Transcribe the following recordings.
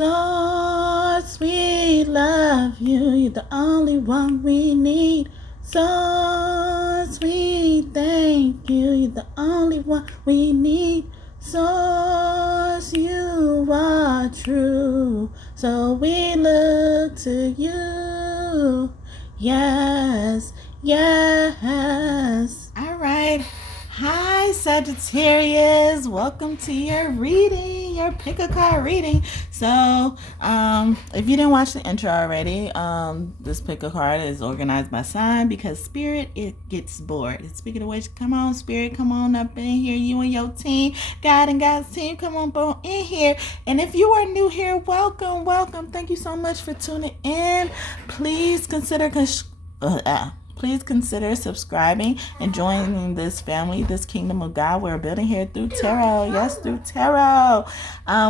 Source, we love you. You're the only one we need. Source, we thank you. You're the only one we need. Source, you are true. So we look to you. Yes, yes. All right. Hi, Sagittarius. Welcome to your reading, your pick a card reading. So, if you didn't watch the intro already, this pick a card is organized by sign because Spirit, it gets bored. And speaking of which, come on, Spirit, come on up in here. You and your team, God and God's team, come on in here. And if you are new here, welcome, welcome. Thank you so much for tuning in. Please consider subscribing and joining this family, this kingdom of God we're building here through tarot. Yes, through tarot.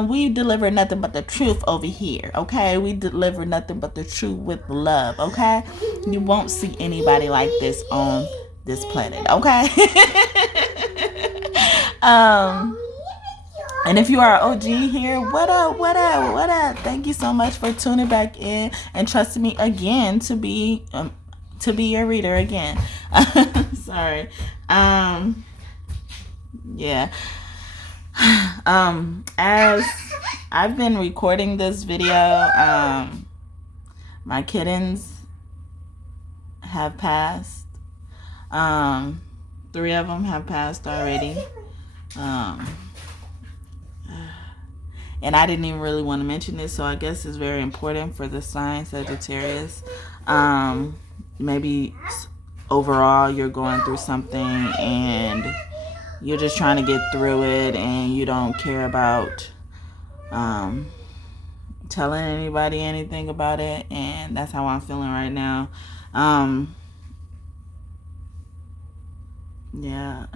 We deliver nothing but the truth over here, okay? We deliver nothing but the truth with love, okay? You won't see anybody like this on this planet, okay? And if you are OG here, what up? Thank you so much for tuning back in and trusting me again to be your reader again. Sorry. Yeah. As I've been recording this video, my kittens have passed. 3 of them have passed already. And I didn't even really want to mention this, so I guess it's very important for the sign Sagittarius. Maybe overall you're going through something and you're just trying to get through it and you don't care about telling anybody anything about it, and that's how I'm feeling right now. Yeah,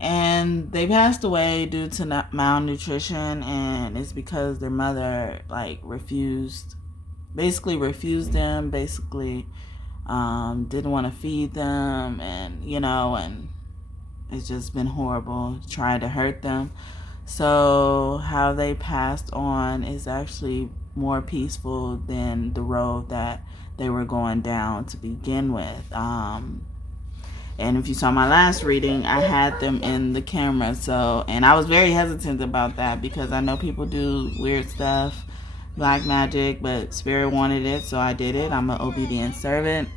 and they passed away due to malnutrition, and it's because their mother refused them, didn't want to feed them, and and it's just been horrible, tried to hurt them. So how they passed on is actually more peaceful than the road that they were going down to begin with. And if you saw my last reading, I had them in the camera, and I was very hesitant about that because I know people do weird stuff, black magic, but Spirit wanted it, so I did it. I'm an obedient servant.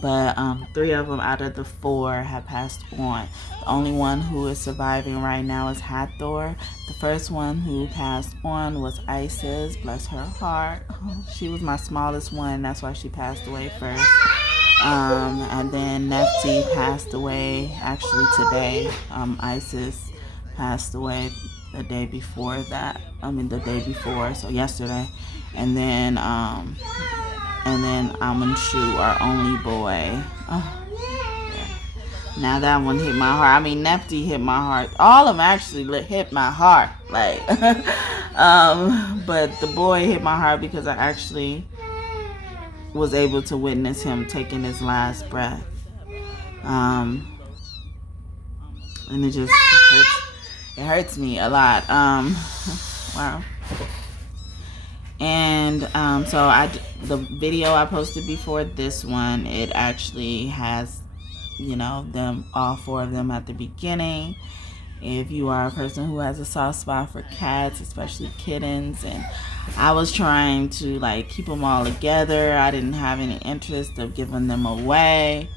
But 3 of them out of the 4 have passed on. The only one who is surviving right now is Hathor. The first one who passed on was Isis, bless her heart. She was my smallest one, that's why she passed away first. And then Nephti passed away actually today. Isis passed away the day before, so yesterday. And then Amunshu, our only boy. Oh, yeah. Now that one hit my heart. Nephti hit my heart. All of them actually hit my heart. But the boy hit my heart because I actually was able to witness him taking his last breath. And it just hurts me a lot. Wow. And so the video I posted before this one, it actually has them, all 4 of them at the beginning. If you are a person who has a soft spot for cats, especially kittens, and I was trying to keep them all together. I didn't have any interest of giving them away.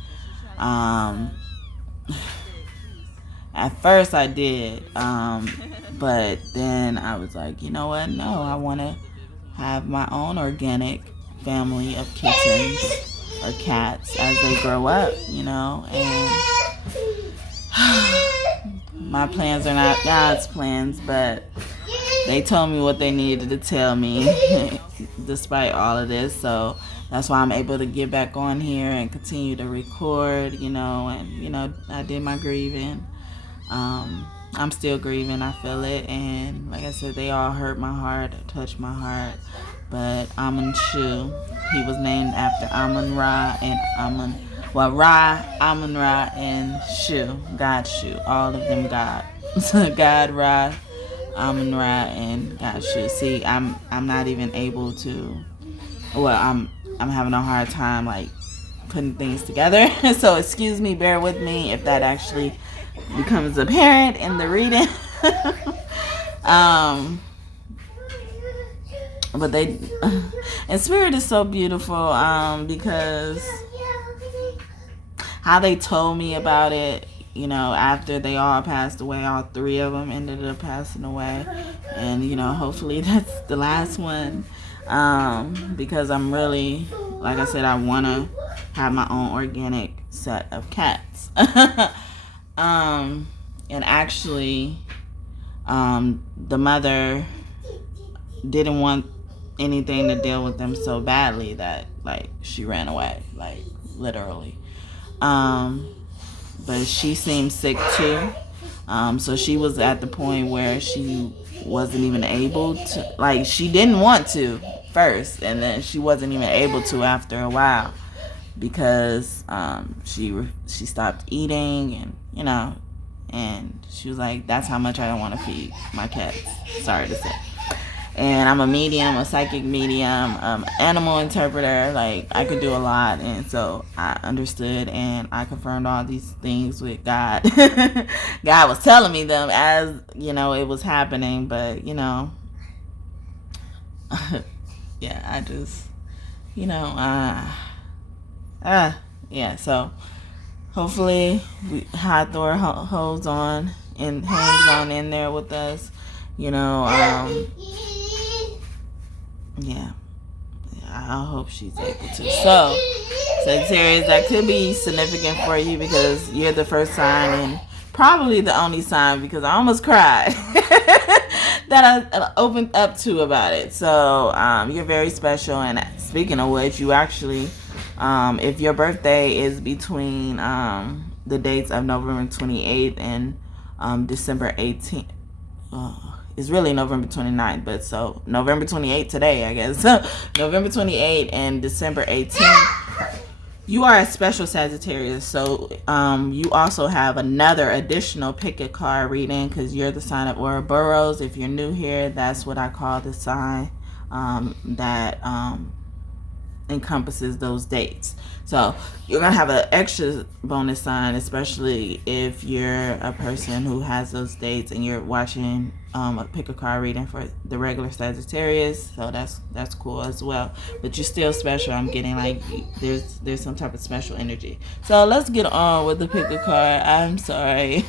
At first I did, but then I was like, you know what? No, I want to have my own organic family of kittens or cats as they grow up, and my plans are not God's plans, but they told me what they needed to tell me despite all of this. So that's why I'm able to get back on here and continue to record, and I did my grieving. I'm still grieving, I feel it, and like I said, they all hurt my heart, touched my heart. But Amun-Shu, he was named after Amun-Ra and Ra, Amun-Ra, and Shu, God Shu, all of them God. God, Ra, Amun-Ra and Gashu. See, I'm not even able to. Well, I'm having a hard time like putting things together. So excuse me, bear with me if that actually becomes apparent in the reading. But they and spirit is so beautiful because how they told me about it, you know, after they all passed away, all three of them ended up passing away, and you know, hopefully that's the last one, because I'm really, like I said, I want to have my own organic set of cats. And actually, the mother didn't want anything to deal with them so badly that like she ran away, like literally. But she seemed sick too. So she was at the point where she wasn't even able to, like she didn't want to first, and then she wasn't even able to after a while because she stopped eating, and you know, and she was like, that's how much I don't want to feed my cats. Sorry to say. And I'm a medium, a psychic medium, animal interpreter. Like, I could do a lot. And so I understood and I confirmed all these things with God. God was telling me them as, you know, it was happening. But, you know, yeah, I just, you know, yeah. So hopefully Hathor holds on and hangs on in there with us, you know, yeah, I hope she's able to. So, Sagittarius, that could be significant for you because you're the first sign and probably the only sign, because I almost cried that I opened up to about it. So, you're very special. And speaking of which, you actually, if your birthday is between the dates of November 28th and December 18th, it's really November 29th, but so November 28th today, I guess. So November 28th and December 18th, you are a special Sagittarius. So you also have another additional pick a card reading because you're the sign of Ouroboros. If you're new here, that's what I call the sign that encompasses those dates. So you're gonna have an extra bonus sign, especially if you're a person who has those dates and you're watching a pick a card reading for the regular Sagittarius. So that's cool as well. But you're still special. I'm getting like there's some type of special energy. So let's get on with the pick a card. I'm sorry.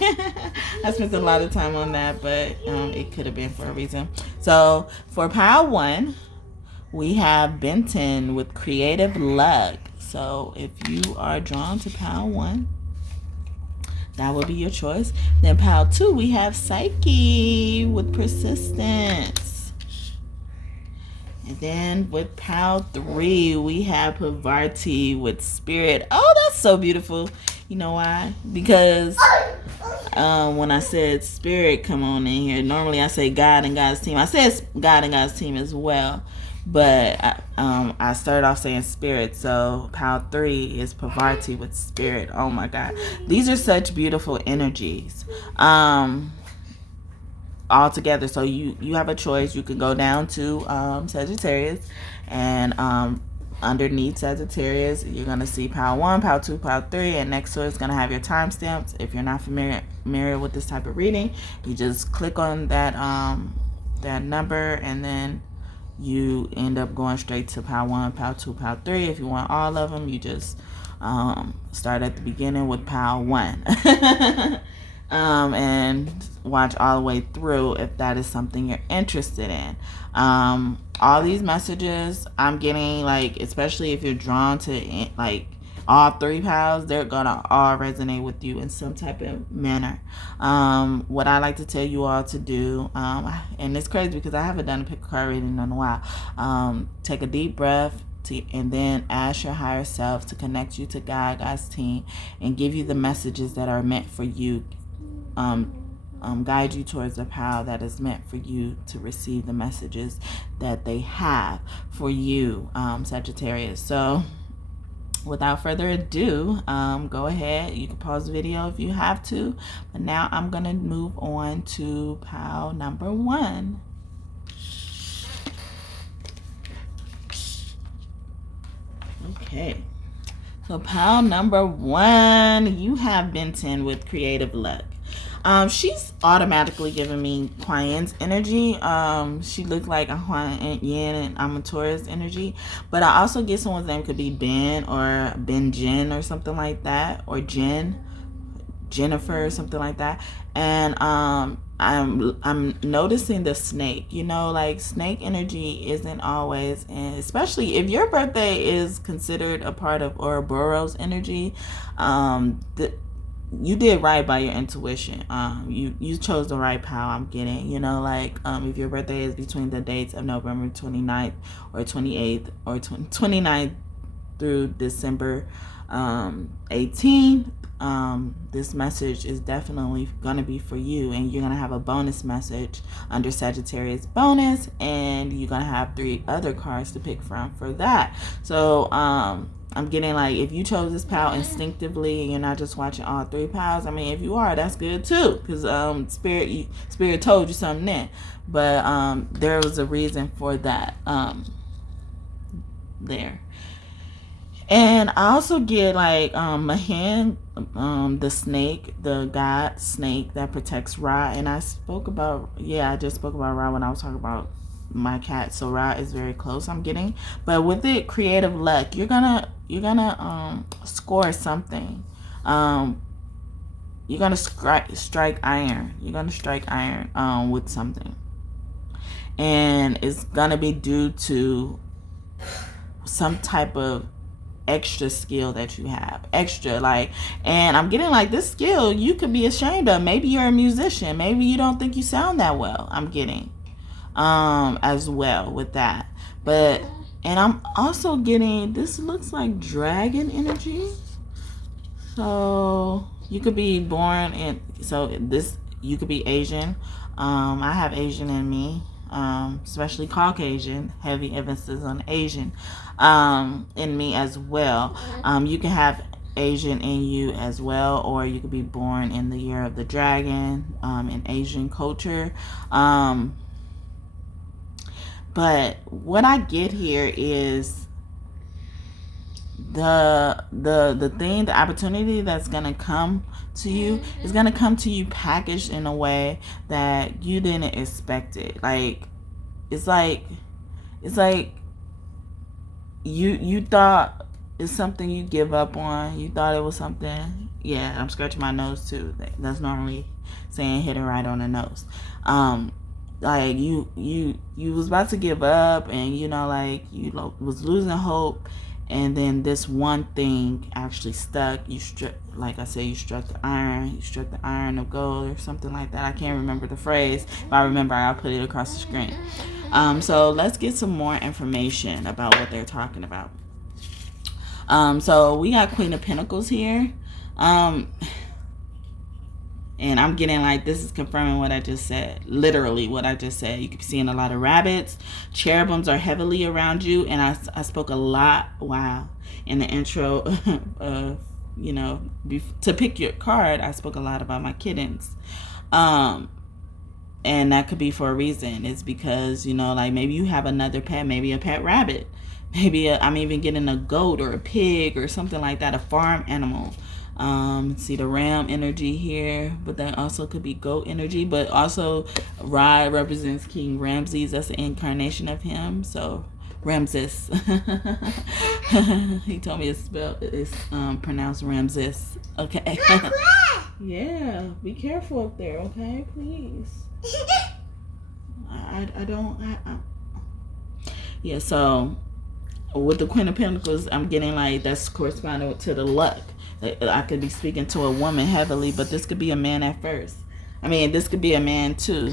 I spent a lot of time on that, but it could have been for a reason. So for pile 1, we have Benten with creative luck. So if you are drawn to pile 1, that will be your choice. Then pile 2, we have Psyche with persistence. And then with pile 3, we have Parvati with spirit. Oh, that's so beautiful. You know why? Because when I said spirit come on in here, normally I say God and God's team. I said God and God's team as well. But I started off saying spirit, so pile 3 is Parvati with spirit. Oh my God, these are such beautiful energies all together. So you have a choice. You can go down to Sagittarius, and underneath Sagittarius, you're gonna see pile 1, pile 2, pile 3, and next to it's gonna have your timestamps. If you're not familiar with this type of reading, you just click on that that number, and then you end up going straight to pile 1, pile 2, pile 3. If you want all of them, you just start at the beginning with pile 1 and watch all the way through if that is something you're interested in. All these messages I'm getting, like, especially if you're drawn to like all 3 piles, they're gonna all resonate with you in some type of manner. What I like to tell you all to do, and it's crazy because I haven't done a pick a card reading in a while. Take a deep breath and then ask your higher self to connect you to God, God's team, and give you the messages that are meant for you. Guide you towards a pile that is meant for you to receive the messages that they have for you, Sagittarius. So without further ado, go ahead. You can pause the video if you have to. But now I'm going to move on to pile number 1. Okay. So pile number 1, you have Benten with creative luck. She's automatically giving me Hawaiian's energy. She looked like a Hawaiian Yin, and I'm a Taurus energy. But I also get someone's name could be Ben or Ben Jen or something like that, or Jennifer or something like that. And I'm noticing the snake. You know, like snake energy isn't always, and especially if your birthday is considered a part of Ouroboros energy, you did right by your intuition. You chose the right pile. I'm getting, you know, like if your birthday is between the dates of November 29th or 28th or 29th through December 18th, this message is definitely going to be for you, and you're going to have a bonus message under Sagittarius bonus, and you're going to have 3 other cards to pick from for that. So I'm getting like, if you chose this pile instinctively and you're not just watching all 3 piles, I mean, if you are, that's good too, because spirit told you something then. But there was a reason for that there. And I also get like Mahan, the snake, the god snake that protects Ra. And I just spoke about Ra when I was talking about my cat. So Ra is very close, I'm getting. But with it, creative luck, you're gonna score something. You're gonna strike iron. You're gonna strike iron with something, and it's gonna be due to some type of extra skill that you have, and I'm getting like this skill you could be ashamed of. Maybe you're a musician, maybe you don't think you sound that well, I'm getting as well with that. But and I'm also getting, this looks like dragon energy, so you could be born in, you could be Asian. I have Asian in me, especially Caucasian, heavy emphasis on Asian in me as well. You can have Asian in you as well, or you could be born in the year of the dragon in Asian culture. But what I get here is the thing, the opportunity that's gonna come to you is gonna come to you packaged in a way that you didn't expect it. Like it's like you thought it's something you give up on. You thought it was something. Yeah, I'm scratching my nose too. That's normally saying hit it right on the nose. Like you was about to give up, and you know, like you was losing hope, and then this one thing actually stuck. You struck, like I said, you struck the iron of gold or something like that. I can't remember the phrase. If I remember, I'll put it across the screen. So let's get some more information about what they're talking about. So we got Queen of Pentacles here. And I'm getting like, this is confirming what I just said. Literally what I just said. You keep seeing a lot of rabbits. Cherubims are heavily around you. And I spoke a lot, in the intro you know, to pick your card, I spoke a lot about my kittens. And that could be for a reason. It's because, you know, like maybe you have another pet, maybe a pet rabbit. Maybe I'm even getting a goat or a pig or something like that, a farm animal. See the ram energy here, but that also could be goat energy. But also Ra represents King Ramses. That's the incarnation of him. So Ramses. He told me it's pronounced Ramses. Okay. Yeah, be careful up there, okay? Please. Yeah, so with the Queen of Pentacles, I'm getting like that's corresponding to the luck. I could be speaking to a woman heavily, but this could be a man at first. I mean, this could be a man too.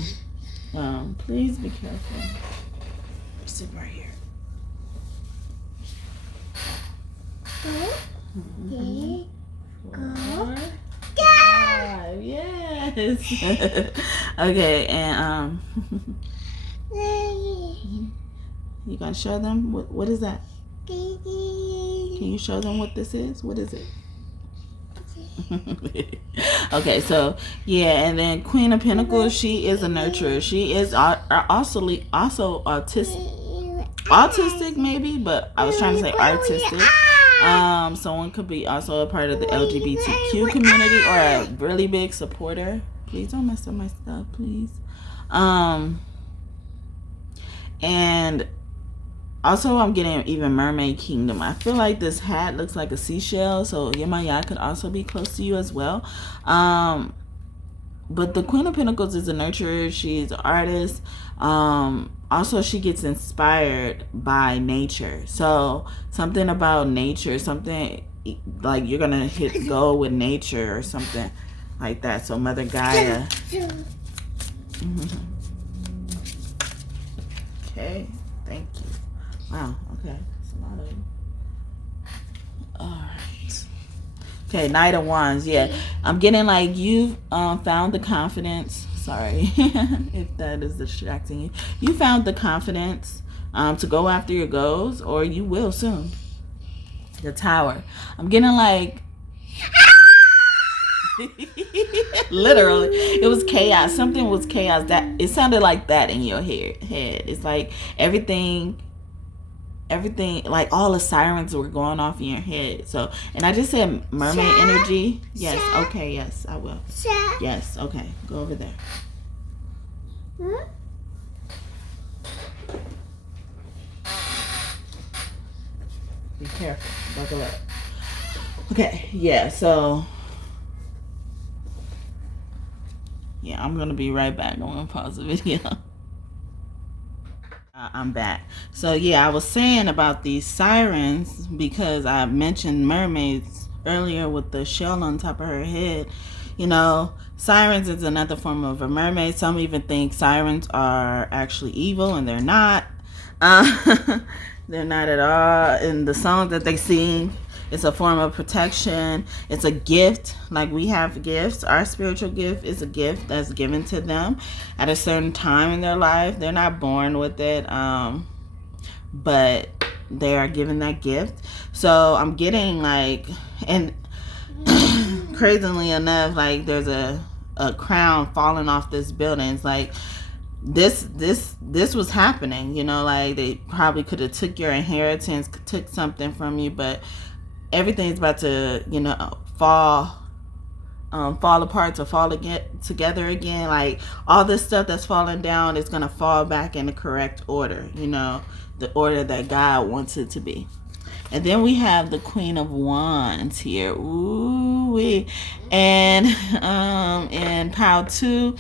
Please be careful. Sit right here. Mm-hmm. 4, 5, yes. Okay, and you gonna show them what is that? Can you show them what this is? What is it? Okay, so yeah, and then Queen of Pentacles, she is a nurturer. She is also autistic maybe, but I was trying to say artistic. Someone could be also a part of the LGBTQ community or a really big supporter. Please don't mess up my stuff, please. And also, I'm getting even Mermaid Kingdom. I feel like this hat looks like a seashell, so Yemaya could also be close to you as well. But the Queen of Pentacles is a nurturer. She's an artist. Also, she gets inspired by nature. So, something about nature, something like you're going to go with nature or something like that. So, Mother Gaia. Okay, thank you. Wow, okay. That's a lot of... Alright. Okay, Knight of Wands, yeah. I'm getting like you've found the confidence. Sorry if that is distracting you. You found the confidence to go after your goals, or you will soon. The Tower. I'm getting like... Literally, it was chaos. Something was chaos. That it sounded like that in your head. It's like everything, like all the sirens were going off in your head. So, and I just said mermaid energy. Yes. Okay. Yes, I will. Yes. Okay. Go over there. Be careful. Buckle up. Okay. Yeah. So. Yeah, I'm going to be right back. I'm going to pause the video. I'm back. So, yeah, I was saying about these sirens because I mentioned mermaids earlier with the shell on top of her head. You know, sirens is another form of a mermaid. Some even think sirens are actually evil, and they're not. They're not at all. In the songs that they sing, it's a form of protection. It's a gift. Like we have gifts. Our spiritual gift is a gift that's given to them at a certain time in their life. They're not born with it, but they are given that gift. So I'm getting like, and crazily enough, like there's a crown falling off this building. It's like this was happening, you know, like they probably could have took your inheritance, took something from you, but everything's about to, you know, fall apart, to fall together again. Like all this stuff that's falling down is gonna fall back in the correct order, you know, the order that God wants it to be. And then we have the Queen of Wands here. Ooh, and in pile 2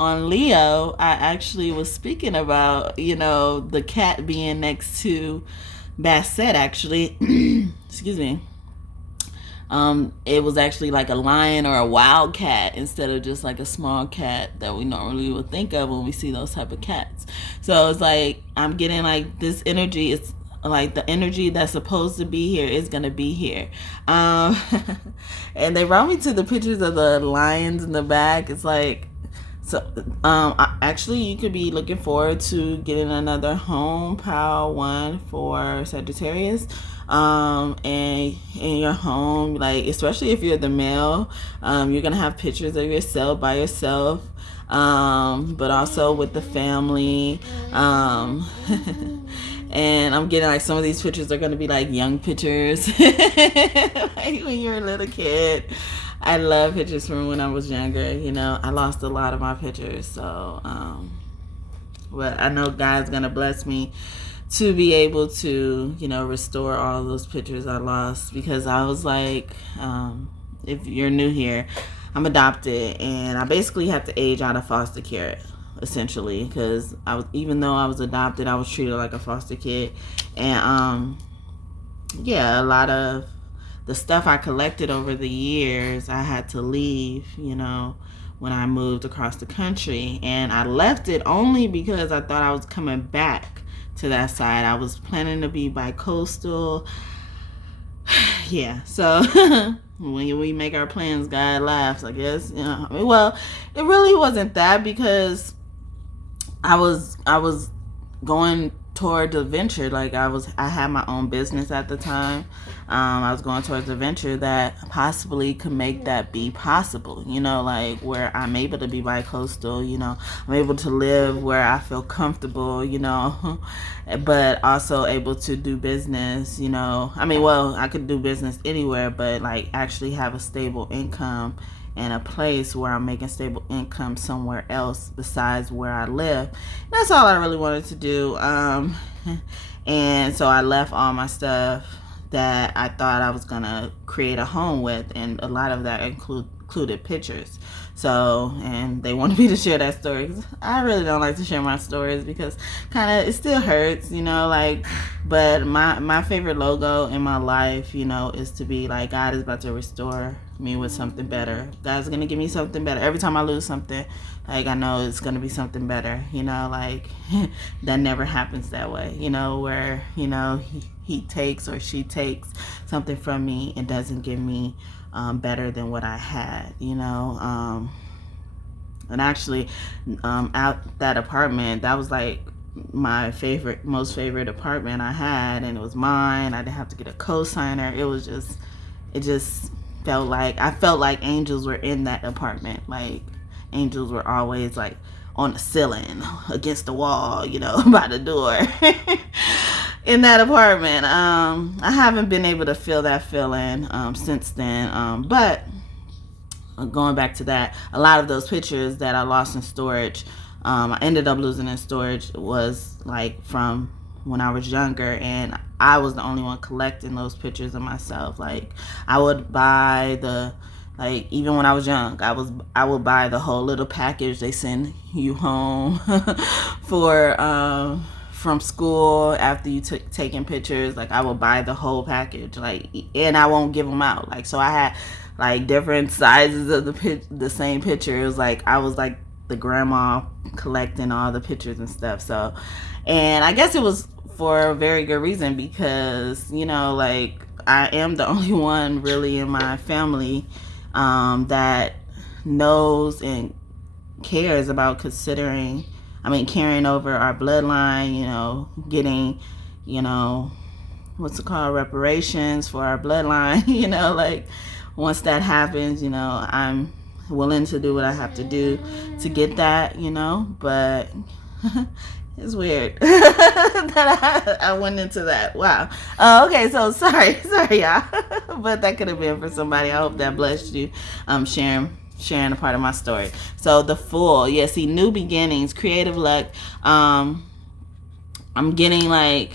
on Leo, I actually was speaking about, you know, the cat being next to Bassett, actually. Excuse me. It was actually like a lion or a wild cat instead of just like a small cat that we normally would think of when we see those type of cats. So it's like I'm getting like this energy. It's like the energy that's supposed to be here is gonna be here. And they brought me to the pictures of the lions in the back. It's like, so actually you could be looking forward to getting another home, pile 1 for Sagittarius. And in your home, like especially if you're the male, you're gonna have pictures of yourself by yourself, but also with the family. And I'm getting like some of these pictures are gonna be like young pictures, like when you're a little kid. I love pictures from when I was younger. You know, I lost a lot of my pictures, so but I know God's gonna bless me to be able to, you know, restore all those pictures I lost, because I was like, if you're new here, I'm adopted, and I basically have to age out of foster care, essentially, because even though I was adopted, I was treated like a foster kid. And yeah, a lot of the stuff I collected over the years, I had to leave, you know, when I moved across the country. And I left it only because I thought I was coming back to that side. I was planning to be bi-coastal. Yeah, so when we make our plans, God laughs, I guess. You know, well, it really wasn't that, because I was going towards a venture. Like I had my own business at the time. I was going towards a venture that possibly could make that be possible, you know, like where I'm able to be bi-coastal, you know, I'm able to live where I feel comfortable, you know, but also able to do business, you know. I mean, well, I could do business anywhere, but like actually have a stable income and a place where I'm making stable income somewhere else besides where I live. That's all I really wanted to do. And so I left all my stuff that I thought I was gonna create a home with, and a lot of that included pictures. So, and they wanted me to share that story. I really don't like to share my stories because kind of it still hurts, you know, like, but my favorite logo in my life, you know, is to be like, God is about to restore me with something better. God's gonna give me something better. Every time I lose something, like, I know it's gonna be something better, you know, like that never happens that way, you know, where, you know, he takes or she takes something from me and doesn't give me better than what I had, you know. And actually, out that apartment, that was like my most favorite apartment I had, and it was mine. I didn't have to get a co-signer. It just felt like, I felt like angels were in that apartment. Like angels were always like on the ceiling, against the wall, you know, by the door. In that apartment. I haven't been able to feel that feeling since then. But going back to that, a lot of those pictures that I lost in storage, I ended up losing in storage, was like from when I was younger, and I was the only one collecting those pictures of myself. Like I would buy like even when I was young, I would buy the whole little package they send you home for from school after you taking pictures. Like I would buy the whole package, like, and I won't give them out. Like, so I had like different sizes of the same picture. It was like I was like the grandma collecting all the pictures and stuff. So, and I guess it was for a very good reason, because, you know, like I am the only one really in my family that knows and cares about carrying over our bloodline, you know, getting, you know, what's it called, reparations for our bloodline, you know, like once that happens, you know, I'm willing to do what I have to do to get that, you know, but it's weird that I went into that. Wow. Okay, so sorry y'all, but that could have been for somebody. I hope that blessed you. Sharing a part of my story. So the Fool, yeah, see, new beginnings, creative luck. I'm getting like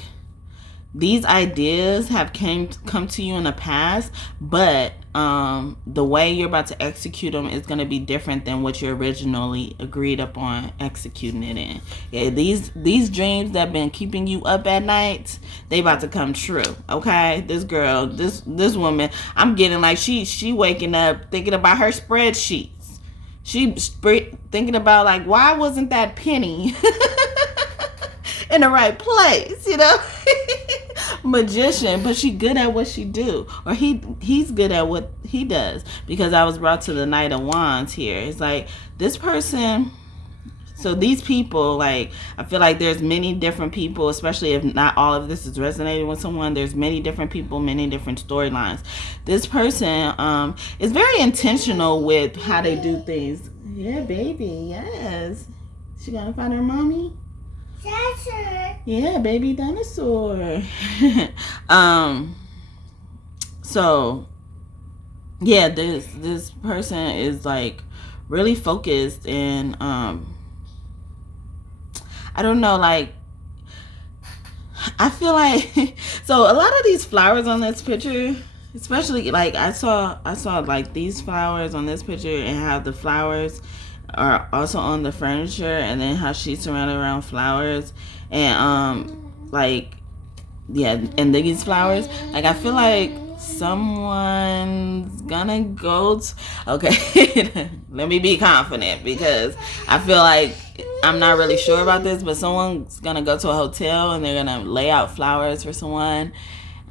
these ideas have come to you in the past, but the way you're about to execute them is going to be different than what you originally agreed upon executing it in. Yeah, these dreams that have been keeping you up at night, they about to come true. Okay, this girl, this woman, I'm getting like she waking up thinking about her spreadsheets. Thinking about like, why wasn't that penny in the right place, you know? Magician, but she good at what she do, or he's good at what he does, because I was brought to the Knight of Wands here. It's like this person, so these people, like, I feel like there's many different people, especially if not all of this is resonating with someone. There's many different people, many different storylines. This person is very intentional with how they do things. Yeah, baby, yes. She gonna find her mommy? Dinosaur. Yeah, baby dinosaur. So yeah, this person is like really focused, and I don't know, like I feel like so a lot of these flowers on this picture, especially like I saw like these flowers on this picture, and how the flowers are also on the furniture, and then how she's surrounded around flowers, and like, yeah, and these flowers, like I feel like someone's gonna go okay, let me be confident, because I feel like I'm not really sure about this, but someone's gonna go to a hotel and they're gonna lay out flowers for someone.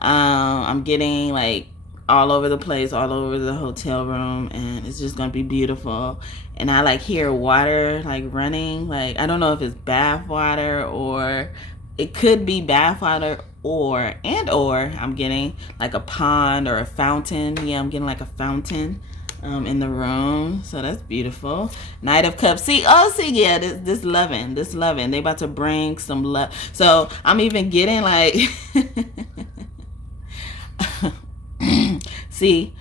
I'm getting like all over the place, all over the hotel room, and it's just gonna be beautiful. And I like hear water like running, like I don't know if it's bath water or it could be bath water or I'm getting like a pond or a fountain. Yeah, I'm getting like a fountain in the room. So that's beautiful. Knight of Cups. Yeah, this loving. They about to bring some love. So I'm even getting like see,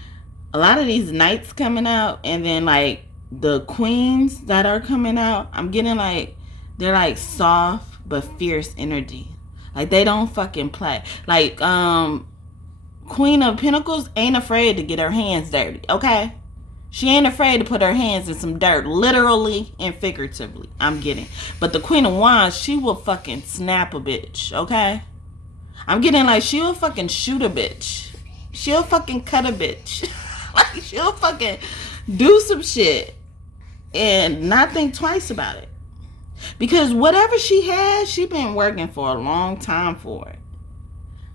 a lot of these knights coming out, and then like the queens that are coming out, I'm getting like they're like soft but fierce energy. Like they don't fucking play. Like Queen of Pentacles ain't afraid to get her hands dirty, okay? She ain't afraid to put her hands in some dirt, literally and figuratively. I'm getting. But the Queen of Wands, she will fucking snap a bitch, okay? I'm getting like she will fucking shoot a bitch. She'll fucking cut a bitch. Like she'll fucking do some shit and not think twice about it. Because whatever she has, she been working for a long time for it.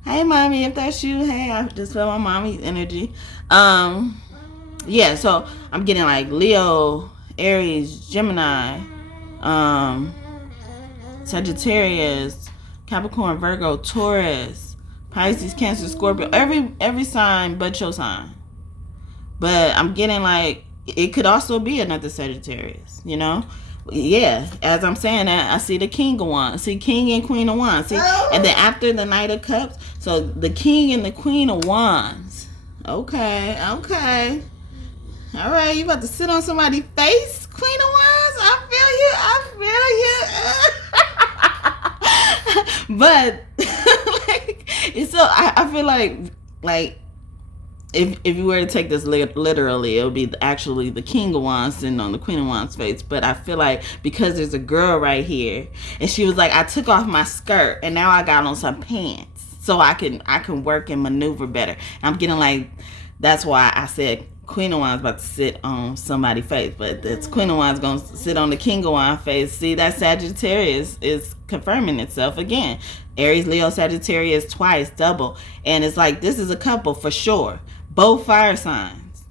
Hey, mommy, if that's you, hey, I just felt my mommy's energy. Yeah, so I'm getting like Leo, Aries, Gemini, Sagittarius, Capricorn, Virgo, Taurus, Pisces, Cancer, Scorpio, every sign but your sign. But I'm getting like it could also be another Sagittarius, you know? Yeah, as I'm saying that, I see the King of Wands. See, King and Queen of Wands. See, and then after the Knight of Cups, so the King and the Queen of Wands. Okay. All right, you about to sit on somebody's face, Queen of Wands? I feel you. But like, it's so I feel like if you were to take this literally, it would be actually the King of Wands sitting on the Queen of Wands face. But I feel like because there's a girl right here, and she was like, I took off my skirt and now I got on some pants so I can work and maneuver better. And I'm getting like, that's why I said Queen of Wands about to sit on somebody's face, but this Queen of Wands gonna sit on the King of Wands face. See, that Sagittarius is confirming itself again. Aries, Leo, Sagittarius twice, double, and it's like this is a couple for sure. Both fire signs.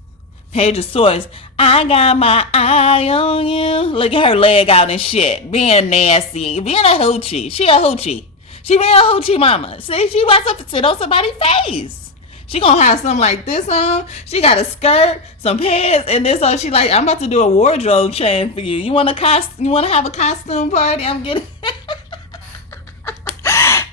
Page of Swords. I got my eye on you. Look at her leg out and shit. Being nasty. Being a hoochie. She a hoochie. She being a hoochie mama. See, she wants to sit on somebody's face. She gonna have something like this on. She got a skirt, some pants, and this on. She like, I'm about to do a wardrobe change for you. You want to have a costume party? I'm getting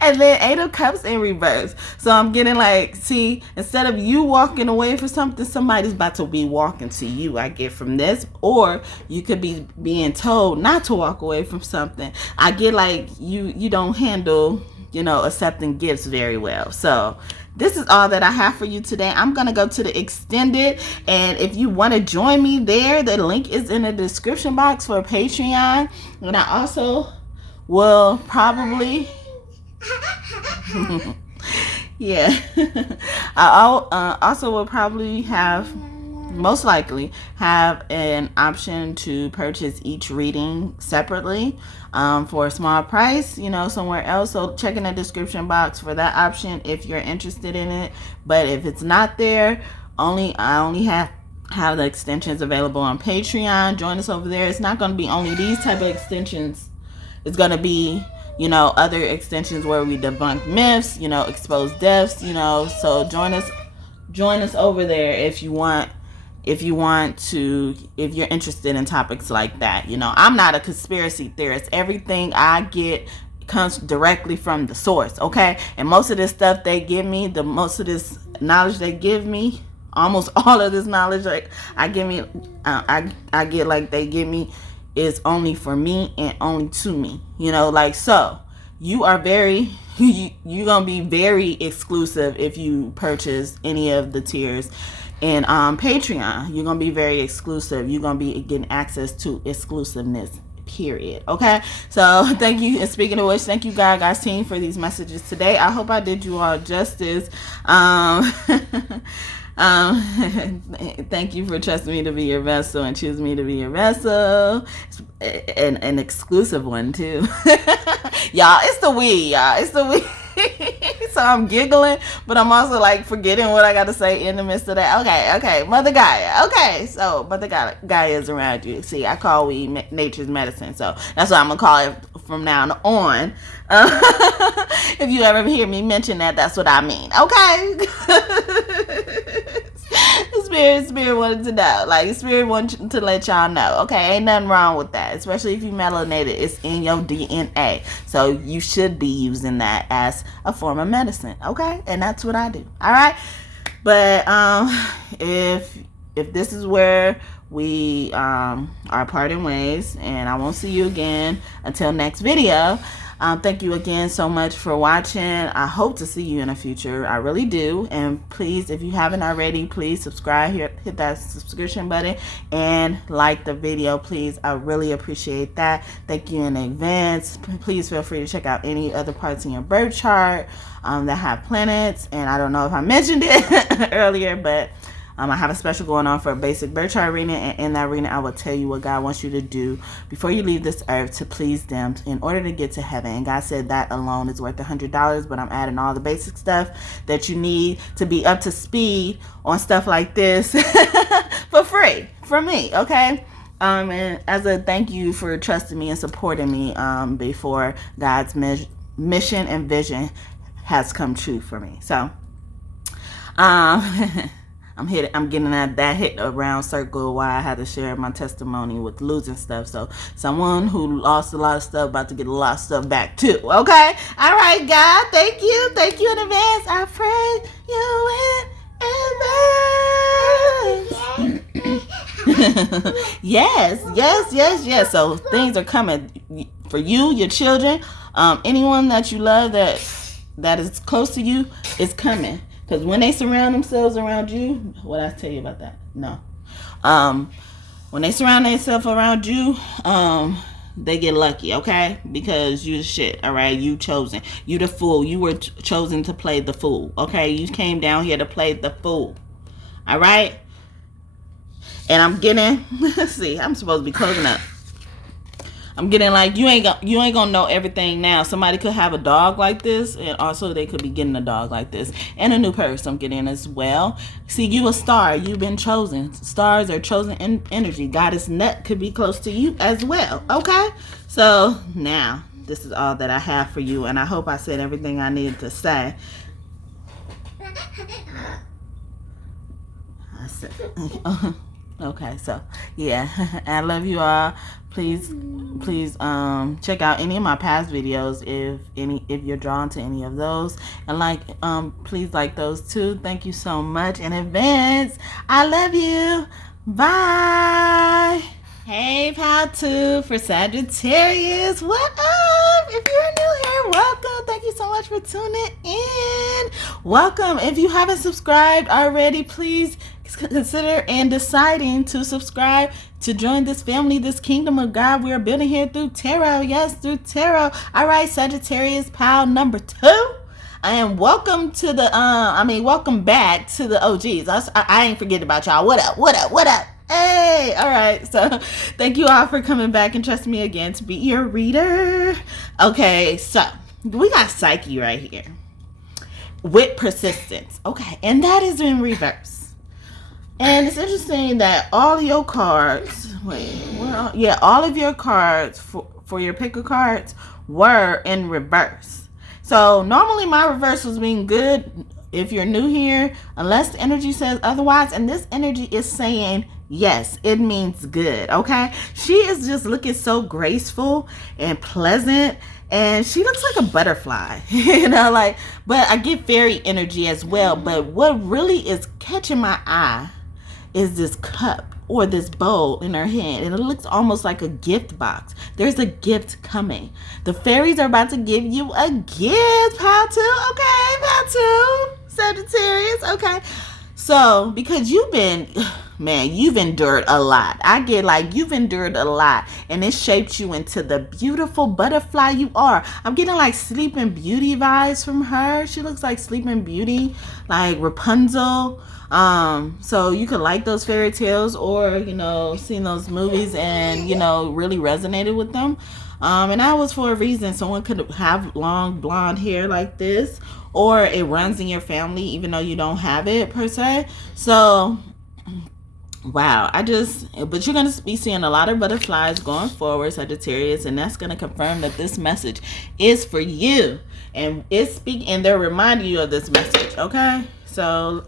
And then 8 of Cups in reverse. So I'm getting like, see, instead of you walking away from something, somebody's about to be walking to you, I get from this. Or you could be being told not to walk away from something. I get like you don't handle, accepting gifts very well. So this is all that I have for you today. I'm going to go to the extended. And if you want to join me there, the link is in the description box for Patreon. And I also will probably... yeah. I also will probably most likely have an option to purchase each reading separately for a small price, somewhere else. So check in the description box for that option if you're interested in it. But if it's not there, I only have the extensions available on Patreon. Join us over there. It's not going to be only these type of extensions. It's going to be other extensions where we debunk myths, expose deaths, so join us over there if you're interested in topics like that. I'm not a conspiracy theorist. Everything I get comes directly from the source, okay? And most of this stuff they give me, most of this knowledge they give me, almost all of this knowledge I get like they give me is only for me and only to me, so you are you're gonna be very exclusive if you purchase any of the tiers and Patreon. You're gonna be very exclusive. You're gonna be getting access to exclusiveness, period. Okay, so thank you. And speaking of which, thank you guys team for these messages today. I hope I did you all justice. Thank you for trusting me to be your vessel and choosing me to be your vessel. An exclusive one too. Y'all, it's the we. So I'm giggling, but I'm also like forgetting what I got to say in the midst of that. Okay, Mother Gaia. Okay, so Mother Gaia is around you. See, I call we nature's medicine, so that's what I'm gonna call it from now on. If you ever hear me mention that, that's what I mean. Okay. Spirit wanted to know. Like, Spirit wanted to let y'all know. Okay, ain't nothing wrong with that. Especially if you melanated. It's in your DNA. So you should be using that as a form of medicine. Okay? And that's what I do. Alright? But if this is where we are parting ways, and I won't see you again until next video. Thank you again so much for watching. I hope to see you in the future. I really do. And please, if you haven't already, please subscribe here, hit that subscription button, and like the video, please. I really appreciate that. Thank you in advance. Please feel free to check out any other parts in your birth chart that have planets. And I don't know if I mentioned it earlier, but I have a special going on for a basic birth chart reading, and in that reading I will tell you what God wants you to do before you leave this earth to please them in order to get to heaven. And God said that alone is worth $100, but I'm adding all the basic stuff that you need to be up to speed on stuff like this for free from me, okay? And as a thank you for trusting me and supporting me before God's mission and vision has come true for me. So I'm getting that hit around circle why I had to share my testimony with losing stuff. So someone who lost a lot of stuff about to get a lot of stuff back too. Okay? All right, God. Thank you. Thank you in advance. I pray you in advance. Yes. So things are coming for you, your children, anyone that you love that is close to you is coming. Because when they surround themselves around you, what I tell you about that? No. When they surround themselves around you, they get lucky, okay? Because you the shit, all right? You chosen. You the fool. You were chosen to play the fool, okay? You came down here to play the fool, all right? And I'm getting, see, I'm supposed to be closing up. I'm getting like, you ain't gonna know everything now. Somebody could have a dog like this, and also they could be getting a dog like this, and a new purse I'm getting as well. See, you a star. You've been chosen. Stars are chosen energy. Goddess Nut could be close to you as well. Okay, so now this is all that I have for you, and I hope I said everything I needed to say. I said, okay, so yeah, I love you all. Please check out any of my past videos if you're drawn to any of those, and please like those too. Thank you so much in advance. I love you. Bye. Hey, pal 2 for Sagittarius. What up? If you're new here, welcome. Thank you so much for tuning in. Welcome. If you haven't subscribed already, please consider and deciding to subscribe to join this family, this kingdom of God we are building here through tarot. Yes, through tarot. All right, Sagittarius pal number 2. And welcome to the welcome back to the OGs. I ain't forgetting about y'all. What up? Hey, all right. So thank you all for coming back and trusting me again to be your reader. Okay, so we got Psyche right here with persistence. Okay, and that is in reverse. And it's interesting that all of your cards, all of your cards for your pick a cards were in reverse. So normally my reversals mean good if you're new here, unless the energy says otherwise. And this energy is saying yes, it means good. Okay, she is just looking so graceful and pleasant, and she looks like a butterfly, but I get fairy energy as well. But what really is catching my eye is this cup or this bowl in her hand, and it looks almost like a gift box. There's a gift coming. The fairies are about to give you a gift, pal 2. Okay, pal 2, Sagittarius. Okay, so because you've endured a lot. I get like you've endured a lot, and it shaped you into the beautiful butterfly you are. I'm getting like Sleeping Beauty vibes from her. She looks like Sleeping Beauty, like Rapunzel. So you could like those fairy tales, or seen those movies and really resonated with them. And that was for a reason. Someone could have long blonde hair like this, or it runs in your family even though you don't have it per se. So Wow, but you're going to be seeing a lot of butterflies going forward, Sagittarius, and that's going to confirm that this message is for you. And and they're reminding you of this message, okay? So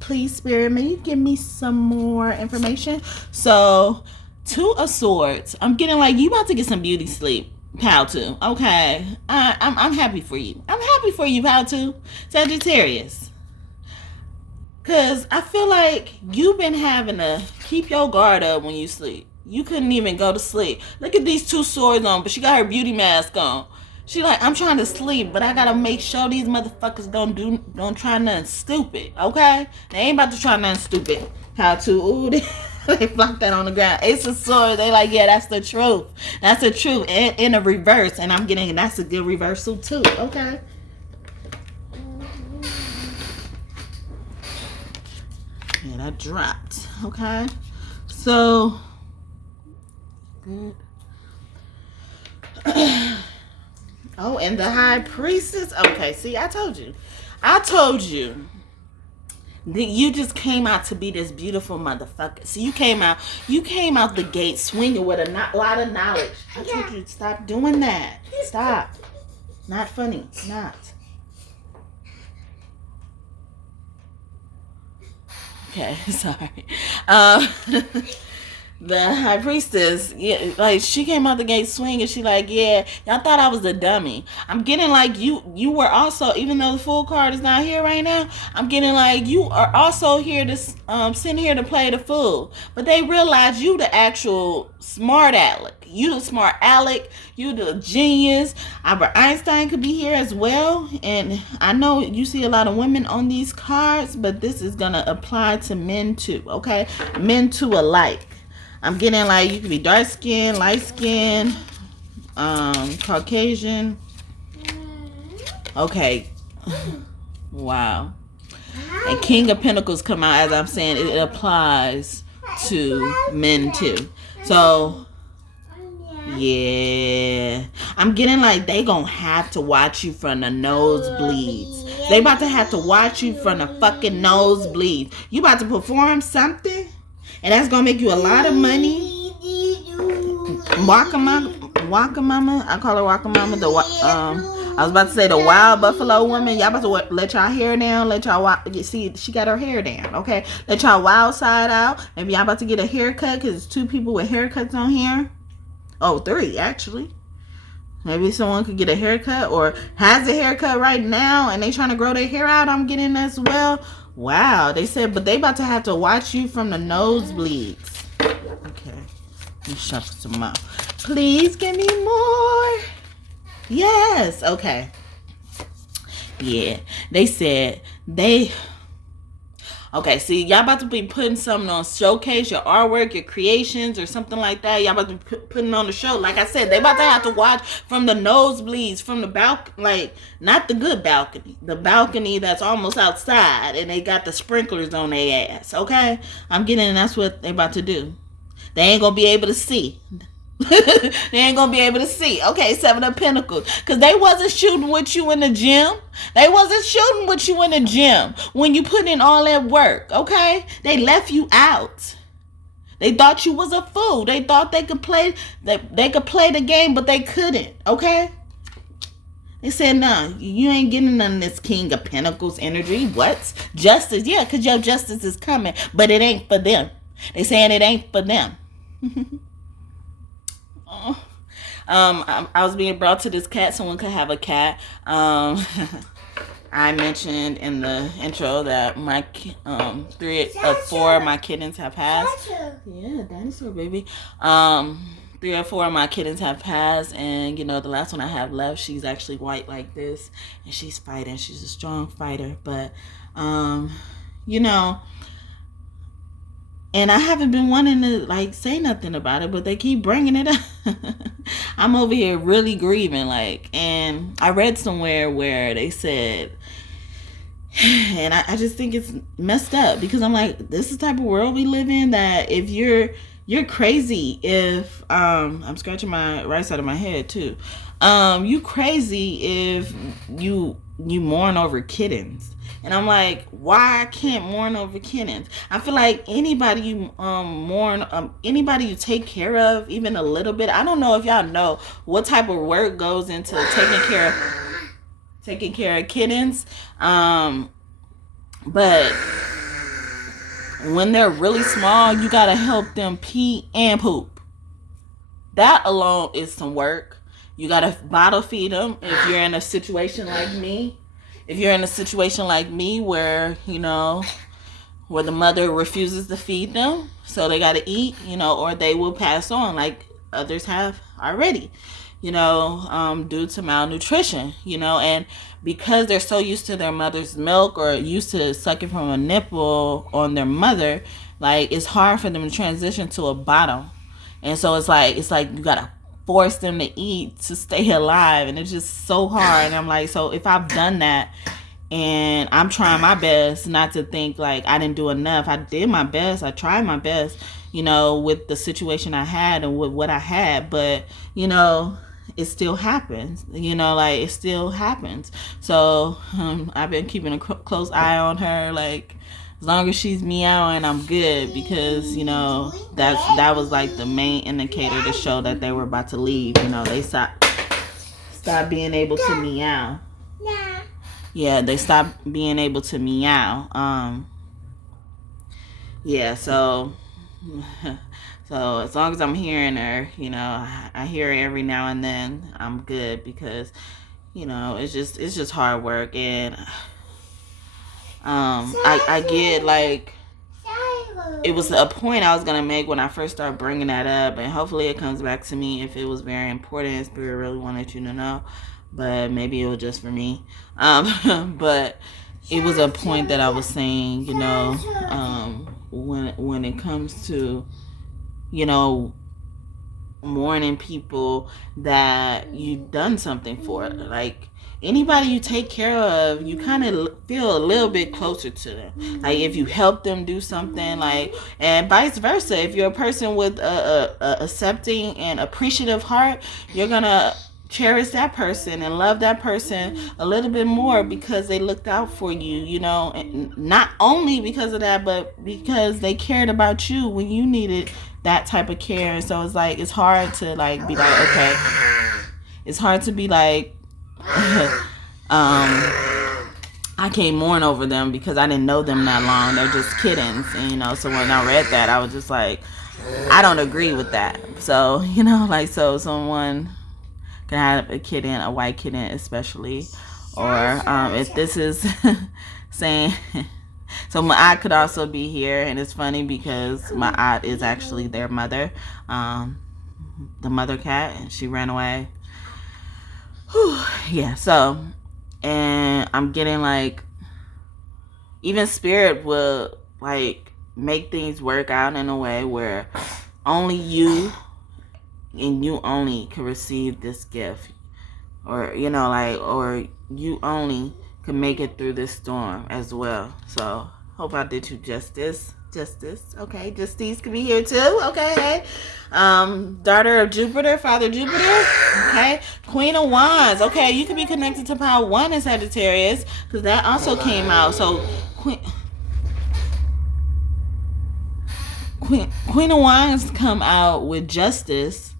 please, Spirit, may you give me some more information? So, Two of Swords. I'm getting like you about to get some beauty sleep. Pal two. Okay. I'm happy for you. I'm happy for you, Pal two. Sagittarius. Because I feel like you've been having to keep your guard up when you sleep. You couldn't even go to sleep. Look at these two swords on, but she got her beauty mask on. She like, I'm trying to sleep, but I gotta make sure these motherfuckers don't try nothing stupid, okay? They ain't about to try nothing stupid. How to, ooh, they flopped that on the ground. Ace of Swords, they like, yeah, that's the truth. That's the truth. And in a reverse, and I'm getting, that's a good reversal too, okay? Yeah, that dropped. Okay. So good. Oh, and the High Priestess. Okay, see, I told you. That you just came out to be this beautiful motherfucker. So you came out the gate swinging with a lot of knowledge. I told you to stop doing that. Stop. Not funny. Not. Okay, sorry. The High Priestess, yeah, like she came out the gate swinging. She like, yeah, y'all thought I was a dummy. I'm getting like you were also, even though the full card is not here right now, I'm getting like you are also here to sitting here to play the fool. But they realize you the actual smart aleck. You the smart aleck. You the genius. Albert Einstein could be here as well. And I know you see a lot of women on these cards, but this is gonna apply to men too. Okay, men too alike. I'm getting like you could be dark skin, light skin, Caucasian. Okay. Wow. And King of Pentacles come out, as I'm saying, it applies to men too. So yeah, I'm getting like they gonna have to watch you from the nosebleeds. They about to have to watch you from the fucking nosebleeds. You about to perform something, and that's gonna make you a lot of money. Waka Mama, I call her Waka Mama. I was about to say the wild buffalo woman. Y'all about to let y'all hair down. Let y'all see she got her hair down. Okay, let y'all wild side out. Maybe y'all about to get a haircut because it's 2 people with haircuts on here. Oh, 3 actually. Maybe someone could get a haircut or has a haircut right now and they trying to grow their hair out. I'm getting as well. Wow, they said, but they about to have to watch you from the nosebleeds. Okay, let me shuffle some out. Please give me more. Yes, okay. Yeah, they said they... Okay, see, y'all about to be putting something on showcase, your artwork, your creations, or something like that. Y'all about to be putting on the show. Like I said, they about to have to watch from the nosebleeds, from the balcony, like, not the good balcony. The balcony that's almost outside, and they got the sprinklers on their ass, okay? I'm getting that's what they about to do. They ain't gonna be able to see. They ain't gonna be able to see. Okay, 7 of Pentacles. Because they wasn't shooting with you in the gym. They wasn't shooting with you in the gym when you put in all that work. Okay? They left you out. They thought you was a fool. They thought they could play the game, but they couldn't. Okay? They said, no, you ain't getting none of this King of Pentacles energy. What? Justice. Yeah, because your justice is coming, but it ain't for them. They saying it ain't for them. I was being brought to this cat. Someone could have a cat. I mentioned in the intro that my 3 or 4 of my kittens have passed. Yeah, dinosaur baby. 3 or 4 of my kittens have passed, and you know the last one I have left, she's actually white like this, and she's fighting. She's a strong fighter, but you know. And I haven't been wanting to like say nothing about it, but they keep bringing it up. I'm over here really grieving, like, and I read somewhere where they said, and I just think it's messed up because I'm like, this is the type of world we live in that if you're crazy if I'm scratching my right side of my head too. You crazy if you mourn over kittens. And I'm like, why I can't mourn over kittens? I feel like anybody you mourn, anybody you take care of, even a little bit. I don't know if y'all know what type of work goes into taking care of kittens. But when they're really small, you gotta help them pee and poop. That alone is some work. You gotta bottle feed them if you're in a situation like me. If you're in a situation like me where, you know, where the mother refuses to feed them, so they gotta eat, you know, or they will pass on like others have already, you know, due to malnutrition, you know, and because they're so used to their mother's milk or used to sucking from a nipple on their mother, like it's hard for them to transition to a bottle. And so it's like you gotta force them to eat to stay alive, and it's just so hard. And I'm like, so if I've done that, and I'm trying my best not to think like I didn't do enough. I did my best. I tried my best, you know, with the situation I had and with what I had, but you know, it still happens, you know, like it still happens. So I've been keeping a close eye on her, like as long as she's meowing, I'm good, because you know that was like the main indicator to show that they were about to leave. You know, they stopped being able to meow. Yeah, they stopped being able to meow. Yeah, so as long as I'm hearing her, you know, I hear her every now and then, I'm good, because you know it's just hard work. And I get like, it was a point I was gonna make when I first started bringing that up, and hopefully it comes back to me if it was very important and Spirit really wanted you to know, but maybe it was just for me. But it was a point that I was saying, you know, when it comes to, you know, mourning people that you've done something for, like anybody you take care of, you kind of feel a little bit closer to them. Like if you help them do something, like, and vice versa. If you're a person with a accepting and appreciative heart, you're gonna cherish that person and love that person a little bit more because they looked out for you, you know, and not only because of that, but because they cared about you when you needed that type of care. And so it's like, it's hard to like be like, okay, it's hard to be like, I can't mourn over them because I didn't know them that long. They're just kittens. And, you know, so when I read that, I was just like, I don't agree with that. So, you know, like, so someone can have a kitten, a white kitten especially, or if this is saying, so my aunt could also be here, and it's funny because my aunt is actually their mother, the mother cat, and she ran away. Whew. Yeah, so, and I'm getting like, even Spirit will like make things work out in a way where only you and you only can receive this gift, or you know, like, or you only can make it through this storm as well. So hope I did you justice. Okay, Justice can be here too. Okay, daughter of Jupiter, Father Jupiter. Okay, Queen of Wands. Okay, you can be connected to Power 1 in Sagittarius, because that also came out. So Queen of Wands come out with Justice.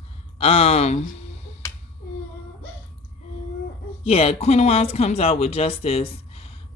Yeah, Queen of Wands comes out with Justice.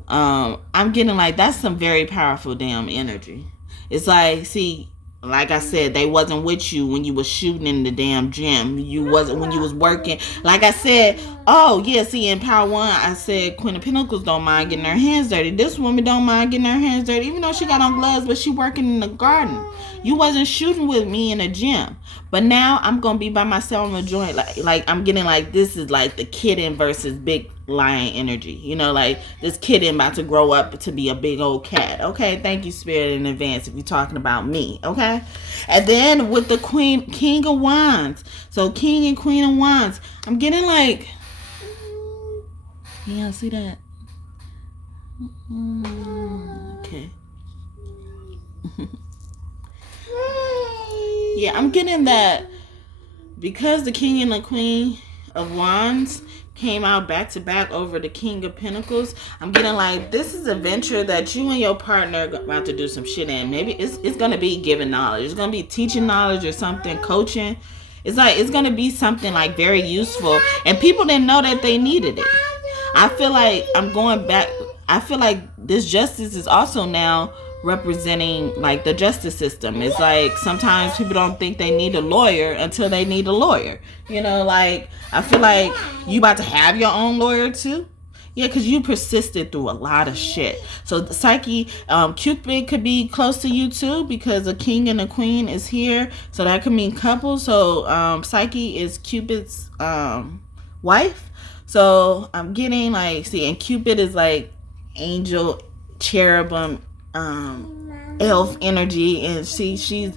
I'm getting like, that's some very powerful damn energy. It's like, see, like I said, they wasn't with you when you was shooting in the damn gym. You wasn't when you was working. Like I said, oh yeah, see, in Power 1, I said Queen of Pentacles don't mind getting her hands dirty. This woman don't mind getting her hands dirty, even though she got on gloves, but she working in the garden. You wasn't shooting with me in the gym. But now I'm gonna be by myself on the joint. Like I'm getting like, this is like the kitten versus big lion energy. You know, like this kitten about to grow up to be a big old cat. Okay, thank you, Spirit, in advance if you're talking about me. Okay, and then with the King of Wands. So King and Queen of Wands. I'm getting like, yeah, see that? Okay. Yeah, I'm getting that because the King and the Queen of Wands came out back to back over the King of Pentacles. I'm getting like this is a venture that you and your partner are about to do some shit in. Maybe it's gonna be giving knowledge. It's gonna be teaching knowledge or something, coaching. It's like it's gonna be something like very useful, and people didn't know that they needed it. I feel like I'm going back. I feel like this justice is also now representing like the justice system. It's like sometimes people don't think they need a lawyer until they need a lawyer. You know, like I feel like you about to have your own lawyer too. Yeah, because you persisted through a lot of shit. So the Psyche, Cupid could be close to you too because the king and the queen is here. So that could mean couples. So Psyche is Cupid's wife. So I'm getting like, see, and Cupid is like angel, cherubim, elf energy, and she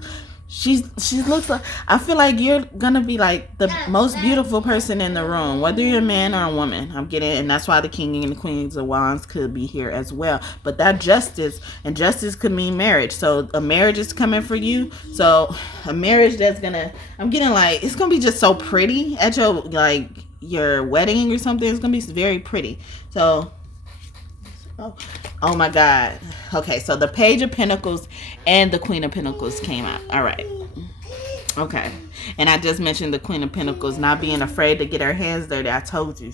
looks like, I feel like you're gonna be like the most beautiful person in the room, whether you're a man or a woman. I'm getting, and that's why the king and the queens of wands could be here as well. But that justice, and justice could mean marriage. So a marriage is coming for you. So a marriage that's gonna, I'm getting like, it's gonna be just so pretty at your like your wedding or something. It's gonna be very pretty. So oh my God. Okay, so the Page of Pentacles and the Queen of Pentacles came out. All right. Okay. And I just mentioned the Queen of Pentacles not being afraid to get her hands dirty. I told you.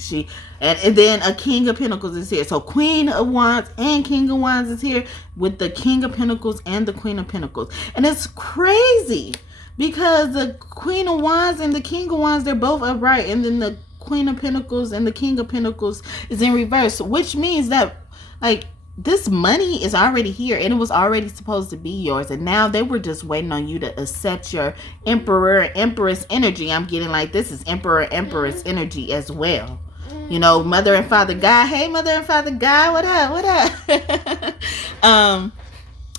And then a King of Pentacles is here. So Queen of Wands and King of Wands is here with the King of Pentacles and the Queen of Pentacles. And it's crazy because the Queen of Wands and the King of Wands, they're both upright. And then the Queen of Pentacles and the King of Pentacles is in reverse, which means that like this money is already here and it was already supposed to be yours, and now they were just waiting on you to accept your Emperor Empress energy. I'm getting like this is Emperor Empress energy as well. You know, Mother and Father God. Hey, Mother and Father God, what up?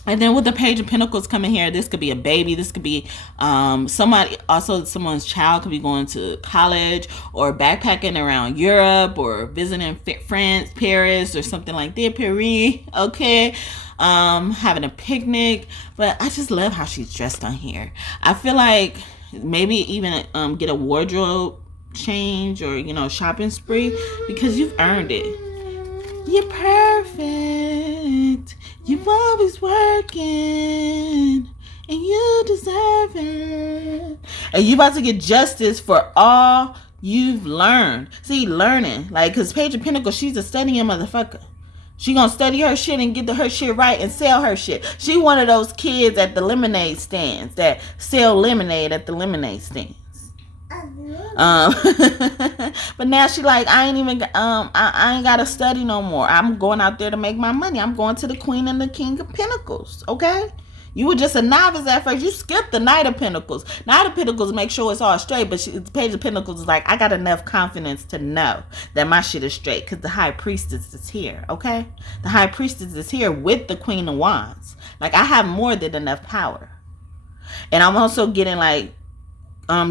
And then with the Page of Pentacles coming here, this could be a baby. This could be somebody, also someone's child could be going to college or backpacking around Europe or visiting France, Paris or something like that. Paris, okay. Having a picnic. But I just love how she's dressed on here. I feel like maybe even get a wardrobe change or, you know, shopping spree because you've earned it. You're perfect. You're always working. And you deserve it. And you about to get justice for all you've learned. See, learning. Like, because Page of Pentacles, she's a studying motherfucker. She gonna study her shit and get her shit right and sell her shit. She one of those kids at the lemonade stands that sell lemonade at the lemonade stands. But now she like, I ain't gotta study no more. I'm going out there to make my money. I'm going to the Queen and the King of Pentacles. Okay, you were just a novice at first. You skipped the Knight of Pentacles. Knight of Pentacles make sure it's all straight, but the Page of Pentacles is like, I got enough confidence to know that my shit is straight because the High Priestess is here. Okay, the High Priestess is here with the Queen of Wands. Like, I have more than enough power. And I'm also getting like,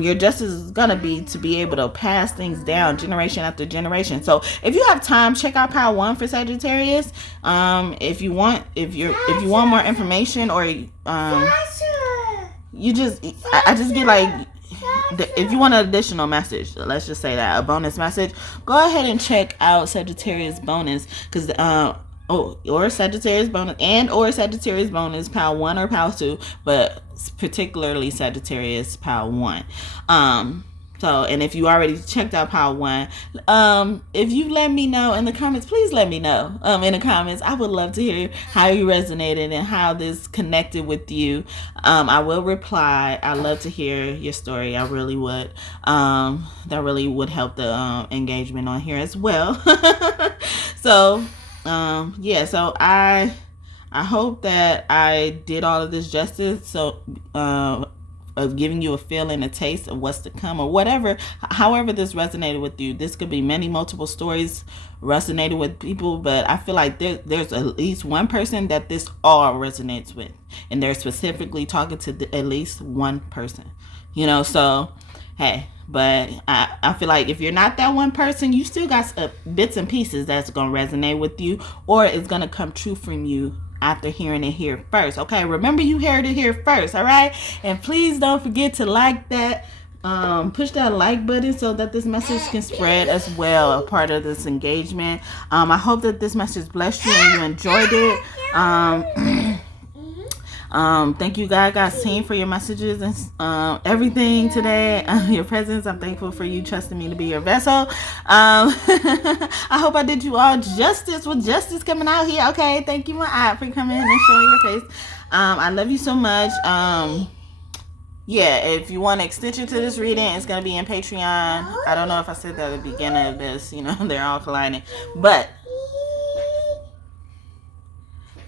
your justice is gonna be to be able to pass things down generation after generation. So if you have time, check out Power 1 for Sagittarius. If you want more information, or you just I just get like, if you want an additional message, let's just say that, a bonus message, go ahead and check out Sagittarius bonus, because or Sagittarius bonus or Sagittarius bonus Power 1 or Power 2, but particularly Sagittarius Power 1. So, and if you already checked out Power 1, if you let me know in the comments, please let me know in the comments. I would love to hear how you resonated and how this connected with you. I will reply. I love to hear your story. I really would. That really would help the engagement on here as well. So yeah, so I hope that I did all of this justice, so of giving you a feeling, a taste of what's to come, or whatever, however this resonated with you. This could be multiple stories resonated with people, but I feel like there's at least one person that this all resonates with, and they're specifically talking to at least one person, you know. So hey, but I feel like if you're not that one person, you still got bits and pieces that's going to resonate with you, or it's going to come true from you after hearing it here first. Okay, remember, you heard it here first. All right, and please don't forget to like that push that like button so that this message can spread as well, a part of this engagement. I hope that this message blessed you and you enjoyed it. Thank you, God Team, for your messages and everything today. Your presence. I'm thankful for you trusting me to be your vessel. I hope I did you all justice with justice coming out here. Okay, thank you, my eye, for coming and showing your face. I love you so much. Yeah, if you want an extension to this reading, it's going to be in Patreon. I don't know if I said that at the beginning of this. You know, they're all colliding. But,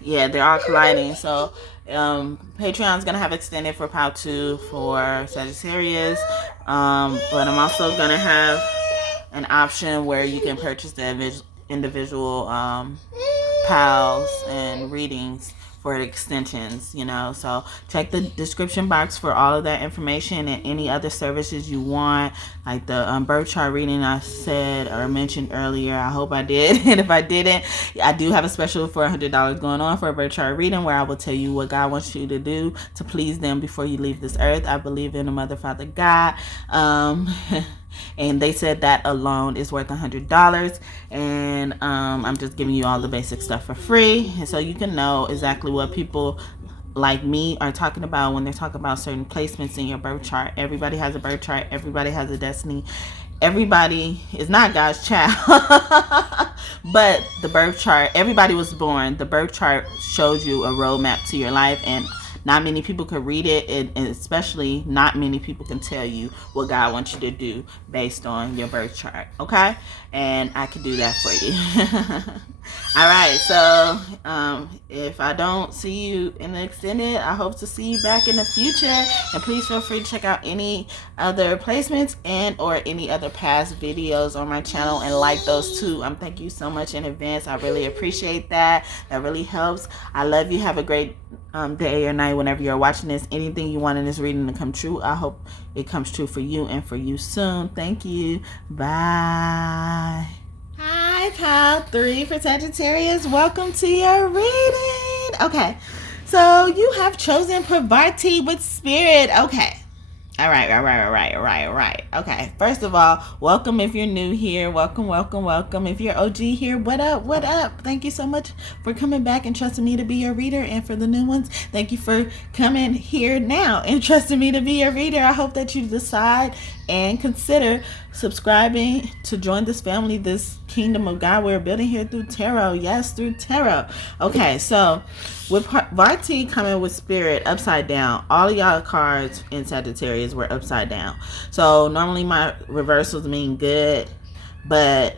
yeah, they're all colliding. So, Patreon's going to have extended for Part 2 for Sagittarius. But I'm also going to have an option where you can purchase the individual pals and readings for extensions, you know. So check the description box for all of that information and any other services you want, like the birth chart reading I said or mentioned earlier. I hope I did. And if I didn't, I do have a special for $100 going on for a birth chart reading, where I will tell you what God wants you to do to please them before you leave this earth. I believe in a Mother, Father, God. And they said that alone is worth $100. And I'm just giving you all the basic stuff for free, and so you can know exactly what people like me are talking about when they're talking about certain placements in your birth chart. Everybody has a birth chart. Everybody has a destiny. Everybody is not God's child. But the birth chart, everybody was born. The birth chart shows you a roadmap to your life, and not many people can read it, and especially not many people can tell you what God wants you to do based on your birth chart, okay? And I can do that for you. All right, so if I don't see you in the extended, I hope to see you back in the future. And please feel free to check out any other placements and or any other past videos on my channel and like those too. Thank you so much in advance. I really appreciate that. That really helps. I love you. Have a great day or night whenever you're watching this. Anything you want in this reading to come true, I hope it comes true for you and for you soon. Thank you. Bye. Hi, pile 3 for Sagittarius. Welcome to your reading. Okay, so you have chosen Parvati with Spirit. Okay. All right. Okay, first of all, welcome if you're new here. Welcome. If you're OG here, what up? Thank you so much for coming back and trusting me to be your reader. And for the new ones, thank you for coming here now and trusting me to be your reader. I hope that you decide and consider subscribing to join this family, this kingdom of God we're building here through tarot. Yes, through tarot. Okay, so with Parvati coming with Spirit upside down, all of y'all cards in Sagittarius were upside down. So normally my reversals mean good, but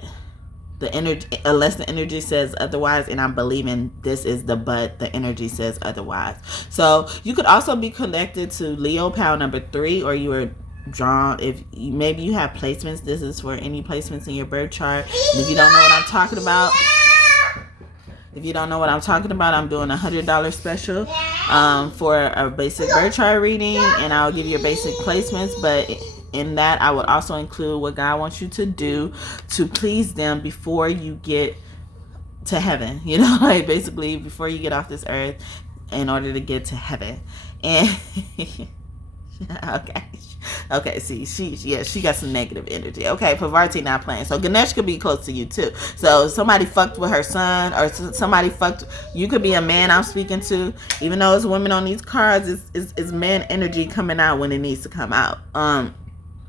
the energy, unless the energy says otherwise, and I'm believing this is the but the energy says otherwise. So you could also be connected to Leo pile number 3, or you were drawn, if maybe you have placements. This is for any placements in your birth chart. And if you don't know what I'm talking about, I'm doing a $100 special for a basic birth chart reading, and I'll give you basic placements. But in that, I would also include what God wants you to do to please them before you get to heaven. You know, like basically before you get off this earth, in order to get to heaven. And okay, see, she got some negative energy. Okay, Parvati not playing. So Ganesh could be close to you too. So somebody fucked with her son, or somebody fucked, you could be a man I'm speaking to. Even though it's women on these cards, it's man energy coming out when it needs to come out.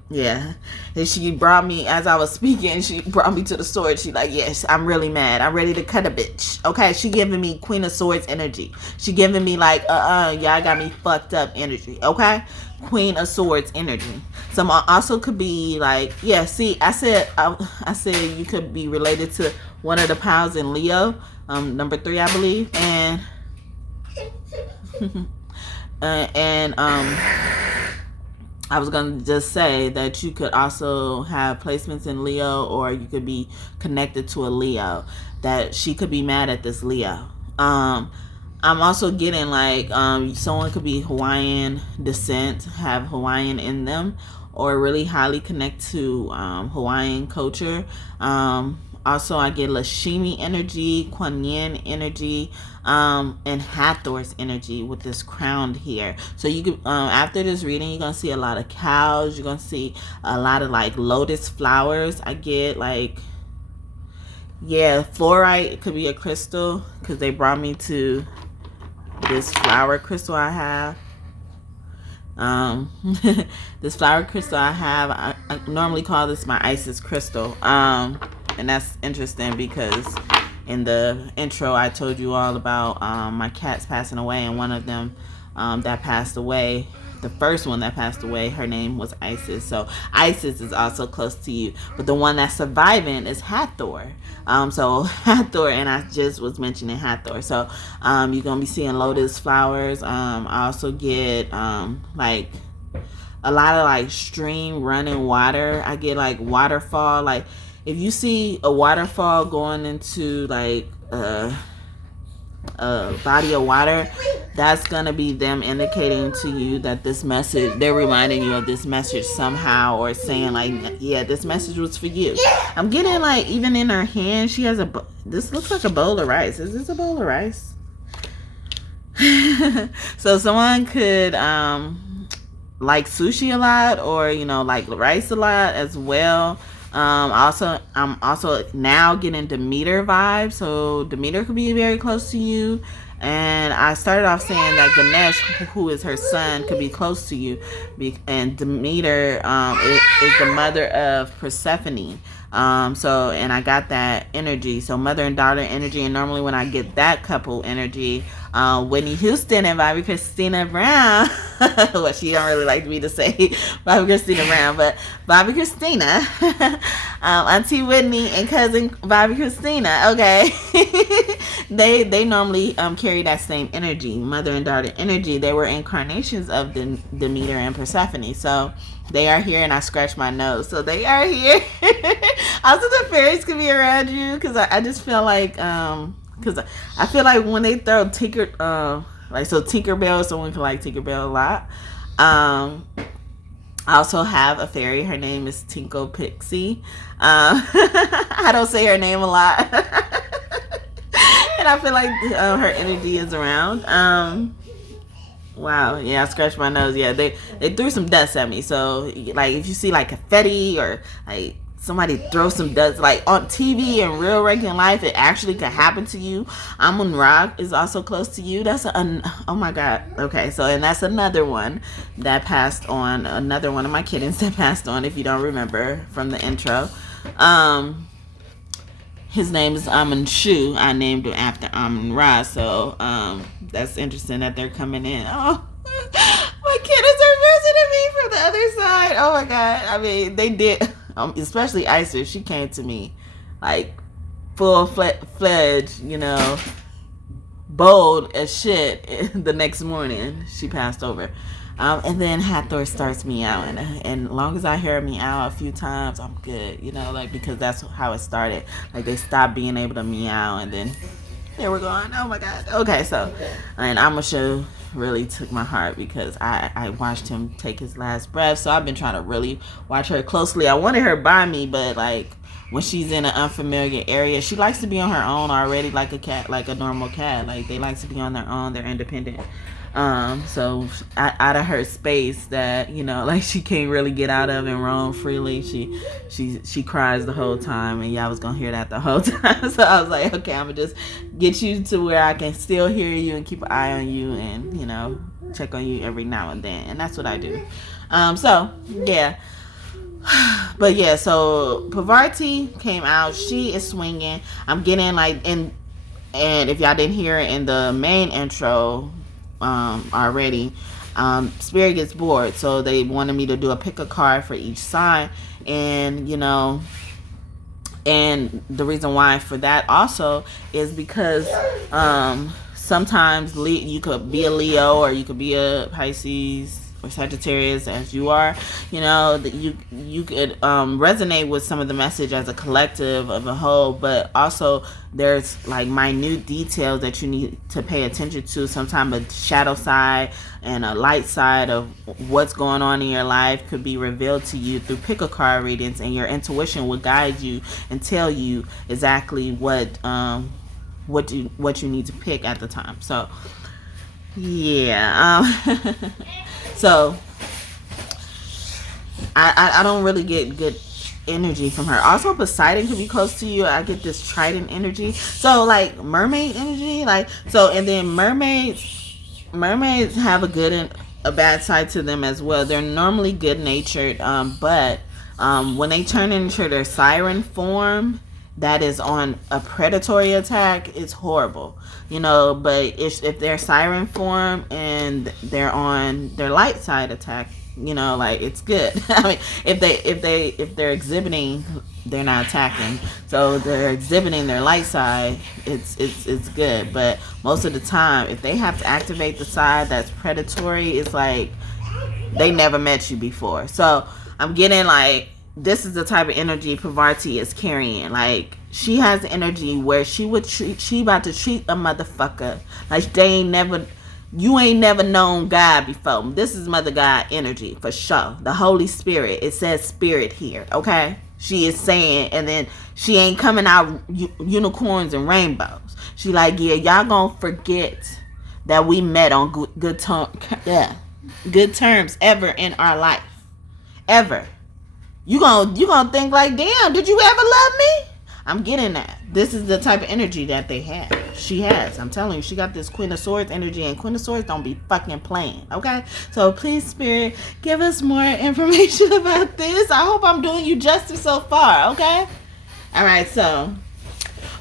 Yeah. And she brought me, as I was speaking, she brought me to the sword. She like, yes, I'm really mad. I'm ready to cut a bitch. Okay, she giving me Queen of Swords energy. She giving me like, y'all got me fucked up energy. Okay? Queen of Swords energy. Some also could be like, yeah, see, I said you could be related to one of the piles in Leo, number 3, I believe. And I was going to just say that you could also have placements in Leo, or you could be connected to a Leo, that she could be mad at this Leo. I'm also getting like someone could be Hawaiian descent, have Hawaiian in them, or really highly connect to Hawaiian culture. Also, I get Lashimi energy, Kuan Yin energy, and Hathor's energy with this crown here. So you can, after this reading, you're gonna see a lot of cows. You're gonna see a lot of like lotus flowers. I get like, yeah, fluorite. It could be a crystal because they brought me to this flower crystal I have. This flower crystal I have, I normally call this my Isis crystal. And that's interesting because in the intro I told you all about my cats passing away, and one of them that passed away, the first one that passed away, her name was Isis. So Isis is also close to you, but the one that's surviving is Hathor. So Hathor, and I just was mentioning Hathor. So you're gonna be seeing lotus flowers. I also get like a lot of like stream running water. I get like waterfall. Like if you see a waterfall going into like a body of water, that's gonna be them indicating to you that this message, they're reminding you of this message somehow, or saying like, yeah, this message was for you. I'm getting like, even in her hand, she has this looks like a bowl of rice. Is this a bowl of rice? So someone could like sushi a lot, or like rice a lot as well. I'm also now getting Demeter vibes, so Demeter could be very close to you. And I started off saying that Ganesh, who is her son, could be close to you, and Demeter is the mother of Persephone. And I got that energy, so mother and daughter energy. And normally when I get that couple energy, Whitney Houston and Bobby Christina Brown, well, she don't really like me to say Bobby Christina Brown, but Bobby Christina, Auntie Whitney and cousin Bobby Christina, okay, they normally carry that same energy, mother and daughter energy. They were incarnations of Demeter and Persephone, so they are here, and I scratch my nose, so they are here. Also, the fairies could be around you, because I just feel like, because I feel like when they throw Tinkerbell, someone can like Tinkerbell a lot. I also have a fairy. Her name is Tinko Pixie. I don't say her name a lot. And I feel like her energy is around. Wow, yeah, I scratched my nose. Yeah, they threw some dust at me. So, like, if you see, like, confetti, or, like, somebody throw some dust, like, on TV in real regular life, it actually could happen to you. Amun Ra is also close to you. That's oh my God. Okay, so, and that's another one that passed on, another one of my kittens that passed on, if you don't remember from the intro. His name is Amun Shu. I named him after Amun Ra. So that's interesting that they're coming in. Oh, my kittens are visiting me from the other side. Oh my God. I mean, they did, especially Isis. She came to me like full-fledged, bold as shit. The next morning, she passed over. And then Hathor starts meowing, and as long as I hear her meow a few times, I'm good, because that's how it started. Like, they stopped being able to meow, and then there we're going. Oh my God. Okay, so, and Amusha really took my heart, because I watched him take his last breath, so I've been trying to really watch her closely. I wanted her by me, but like, when she's in an unfamiliar area, she likes to be on her own already, like a cat, like a normal cat. Like, they like to be on their own, they're independent. So out of her space that, like, she can't really get out of and roam freely, she cries the whole time, and y'all was gonna hear that the whole time. So I was like, okay, I'm gonna just get you to where I can still hear you and keep an eye on you, and check on you every now and then, and that's what I do. So yeah. But yeah, so Parvati came out. She is swinging. I'm getting like, and if y'all didn't hear it in the main intro already, Spirit gets bored, so they wanted me to do a pick a card for each sign. And and the reason why for that also is because sometimes you could be a Leo, or you could be a Pisces, or Sagittarius as you are, you know, that you could resonate with some of the message as a collective of a whole, but also there's like minute details that you need to pay attention to. Sometimes a shadow side and a light side of what's going on in your life could be revealed to you through pick a card readings, and your intuition will guide you and tell you exactly what you need to pick at the time. So yeah, so I don't really get good energy from her. Also, Poseidon could be close to you. I get this trident energy. So like mermaid energy, like, so, and then mermaids have a good and a bad side to them as well. They're normally good natured, but when they turn into their siren form, that is on a predatory attack, it's horrible, you know. But if they're siren form and they're on their light side attack, you know, like, it's good. I mean, if they're exhibiting, they're not attacking, so they're exhibiting their light side, it's good. But most of the time, if they have to activate the side that's predatory, it's like they never met you before. So I'm getting like, this is the type of energy Parvati is carrying. Like, she has energy where she about to treat a motherfucker like you ain't never known God before. This is Mother God energy for sure. The Holy Spirit. It says spirit here, okay? She is saying, and then she ain't coming out unicorns and rainbows. She like, yeah, y'all gonna forget that we met on good terms ever in our life. Ever. You gonna think like, damn, did you ever love me? I'm getting that. This is the type of energy that they have. She has. I'm telling you, she got this Queen of Swords energy, and Queen of Swords don't be fucking playing, okay? So please, Spirit, give us more information about this. I hope I'm doing you justice so far, okay? All right, so,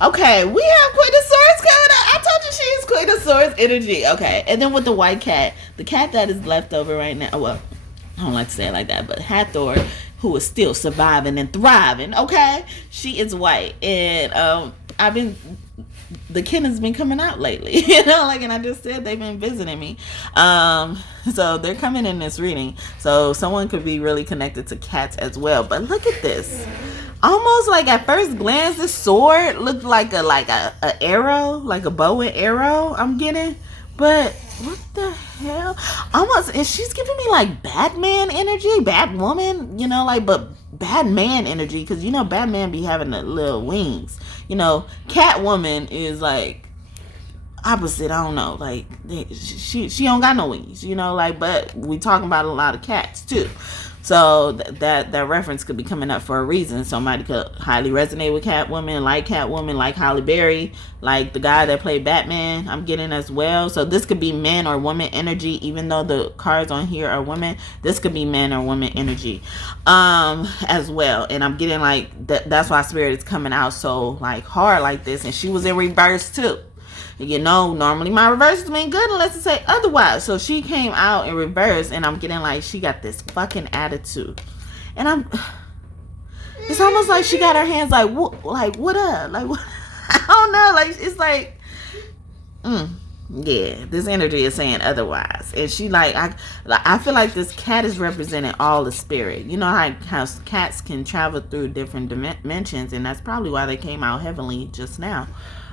okay, we have Queen of Swords coming up. I told you she is Queen of Swords energy, okay? And then with the white cat, the cat that is left over right now, well, I don't like to say it like that, but Hathor, who is still surviving and thriving, okay? She is white, and the kin has been coming out lately, you know, like, and I just said they've been visiting me, so they're coming in this reading, so someone could be really connected to cats as well. But look at this, almost like at first glance, this sword looked like a arrow, like a bow and arrow I'm getting, but what the hell? Almost, and she's giving me like Batman energy, Batwoman, you know, like, but Batman energy, because, you know, Batman be having the little wings, you know. Catwoman is like opposite. I don't know, like, she don't got no wings, you know, like, but we talking about a lot of cats too. So that reference could be coming up for a reason. Somebody could highly resonate with Catwoman, like Halle Berry, like the guy that played Batman, I'm getting as well. So this could be man or woman energy, even though the cards on here are women. This could be man or woman energy as well. And I'm getting like that's why Spirit is coming out so like hard like this. And she was in reverse too. You know, normally my reverse has been good unless it say otherwise. So she came out in reverse, and I'm getting like she got this fucking attitude, and it's almost like she got her hands like what up, like what? I don't know, like it's like yeah, this energy is saying otherwise. And she like I feel like this cat is representing all the spirit. You know how cats can travel through different dimensions, and that's probably why they came out heavily just now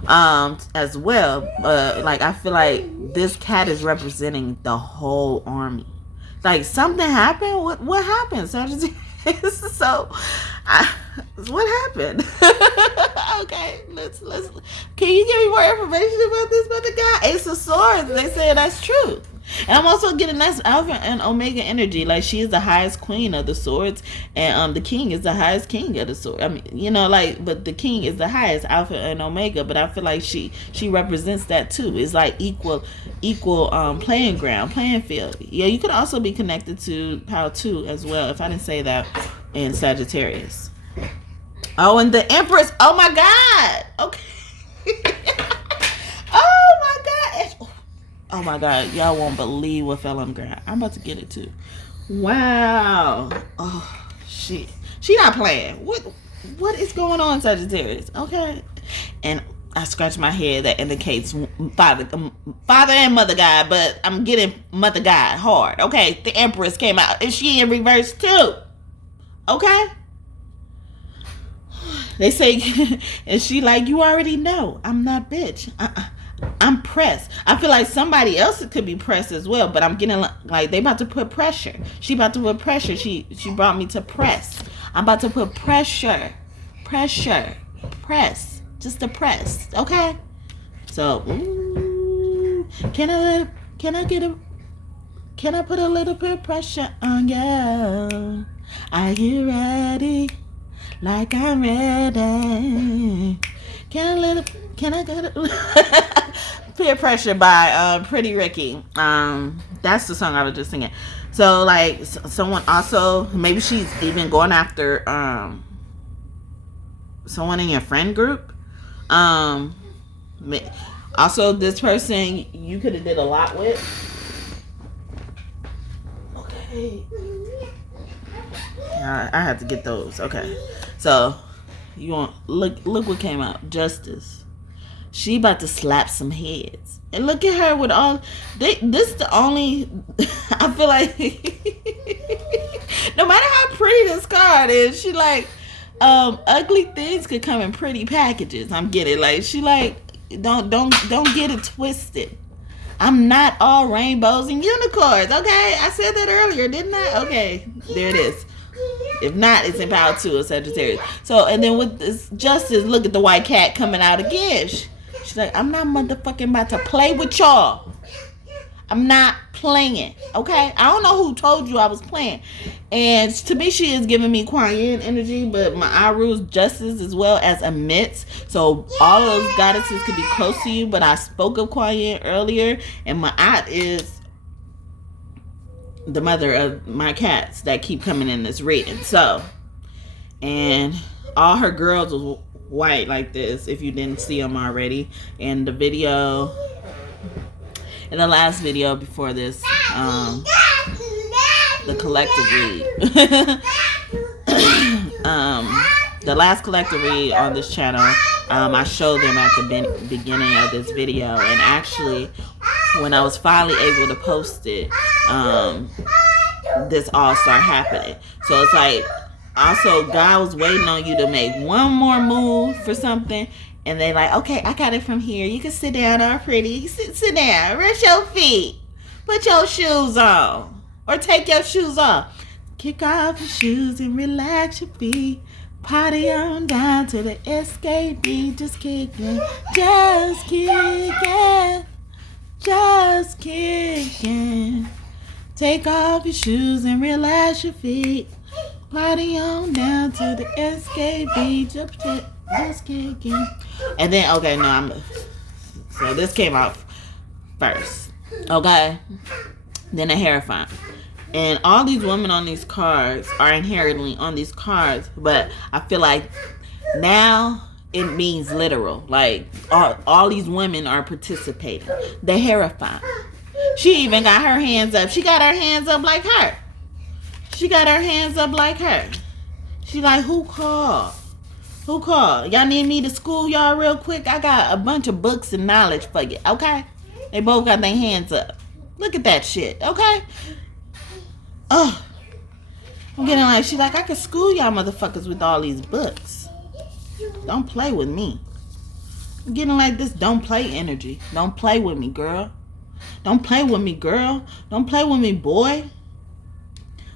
as well. Like I feel like this cat is representing the whole army. Like something happened. What happened, Sagittarius? So what happened? Okay, let's can you give me more information about this mother guy? Ace of Swords, they say that's true. And I'm also getting that's Alpha and Omega energy. Like she is the highest queen of the swords, and the king is the highest king of the sword. I mean, you know, like, but the king is the highest, Alpha and Omega. But I feel like she represents that too. It's like equal playing ground, playing field. Yeah, you could also be connected to Power 2 as well, if I didn't say that, in Sagittarius. Oh, and the Empress. Oh my God. Okay. Oh my God, y'all won't believe what fell on the ground. I'm about to get it too. Wow. Oh shit. She not playing. What is going on, Sagittarius? Okay. And I scratch my head. That indicates father and mother God, but I'm getting mother God hard. Okay, the Empress came out. Is she in reverse too? Okay. They say, and she like, you already know. I'm not bitch. I'm pressed. I feel like somebody else could be pressed as well, but I'm getting like they about to put pressure. She about to put pressure. She brought me to press. I'm about to put pressure. Press. Just the press, okay? So, ooh, can I put a little bit of pressure on you? Are you ready? Like I'm ready. Can I get a peer pressure by Pretty Ricky? That's the song I was just singing. So like someone also, maybe she's even going after someone in your friend group. Also, this person you could have did a lot with. Okay. I had to get those. Okay. So, you want look what came out. Justice. She about to slap some heads. And look at her with all this the only I feel like no matter how pretty this card is, she like ugly things could come in pretty packages. I'm getting like she like don't get it twisted. I'm not all rainbows and unicorns. Okay, I said that earlier, didn't I? Okay, there it is. If not, it's in power 2 of Sagittarius. So and then with this Justice, look at the white cat coming out again. She's like, I'm not motherfucking about to play with y'all. I'm not playing, okay? I don't know who told you I was playing. And to me, she is giving me Kuan Yin energy, but my Aru's Justice as well as a Mitz. So all those goddesses could be close to you, but I spoke of Kuan Yin earlier, and my aunt is the mother of my cats that keep coming in this reading. So, and all her girls was white like this, if you didn't see them already. And the video... in the last video before this, the collective read, the last collective read on this channel, I showed them at the beginning of this video, and actually, when I was finally able to post it, this all started happening. So it's like, also, God was waiting on you to make one more move for something. And they like, okay, I got it from here. You can sit down, all pretty. Sit down. Rest your feet. Put your shoes on. Or take your shoes off. Kick off your shoes and relax your feet. Party on down to the SKB. Just kick it. Just kick it. Just kick it. Take off your shoes and relax your feet. Party on down to the SKB. Just kick it. And then, okay, no, so this came out first. Okay. Then the Hierophant. And all these women on these cards are inherently on these cards, but I feel like now it means literal. Like, all these women are participating. The Hierophant. She even got her hands up. She got her hands up like her. She got her hands up like her. She like, who called? Who called? Y'all need me to school y'all real quick? I got a bunch of books and knowledge for you, okay? They both got their hands up. Look at that shit, okay? Oh, I'm getting like, she's like, I could school y'all motherfuckers with all these books. Don't play with me. I'm getting like this don't play energy. Don't play with me, girl. Don't play with me, girl. Don't play with me, boy.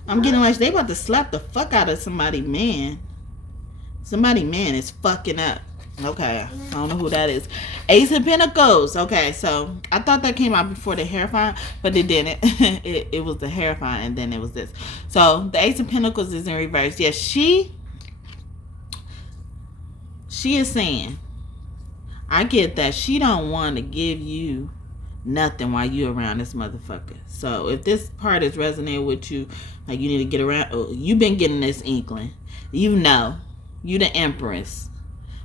I'm getting like they about to slap the fuck out of somebody, man. Somebody, man, is fucking up. Okay, I don't know who that is. Ace of Pentacles. Okay, so I thought that came out before the Hierophant, but it didn't. it was the Hierophant, and then it was this. So the Ace of Pentacles is in reverse. Yes, she is saying, I get that she don't want to give you nothing while you around this motherfucker. So if this part is resonating with you, like you need to get around. Oh, you've been getting this inkling. You know. You the Empress.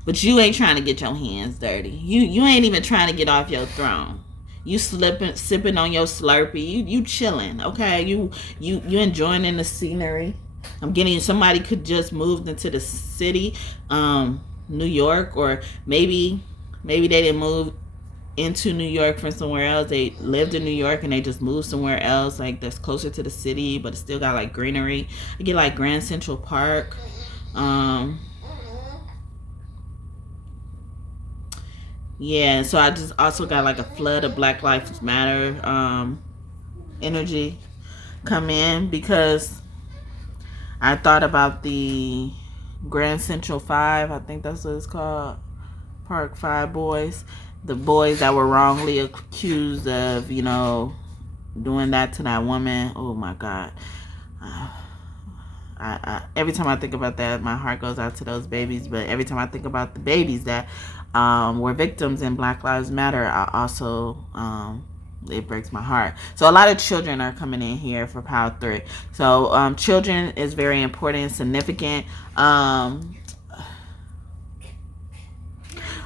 But you ain't trying to get your hands dirty. You ain't even trying to get off your throne. You sipping on your Slurpee. You chilling, okay? You enjoying in the scenery. I'm getting somebody could just moved into the city, New York, or maybe Maybe they didn't move into New York from somewhere else. They lived in New York and they just moved somewhere else, like that's closer to the city, but it still got like greenery. You get like Grand Central Park. Yeah, so I just also got like a flood of Black Lives Matter energy come in, because I thought about the Grand Central 5, I think that's what it's called, Park 5 boys. The boys that were wrongly accused of, you know, doing that to that woman. Oh my God. Every time I think about that, my heart goes out to those babies. But every time I think about the babies that were victims in Black Lives Matter, I also, it breaks my heart. So a lot of children are coming in here for Power 3. So children is very important and significant.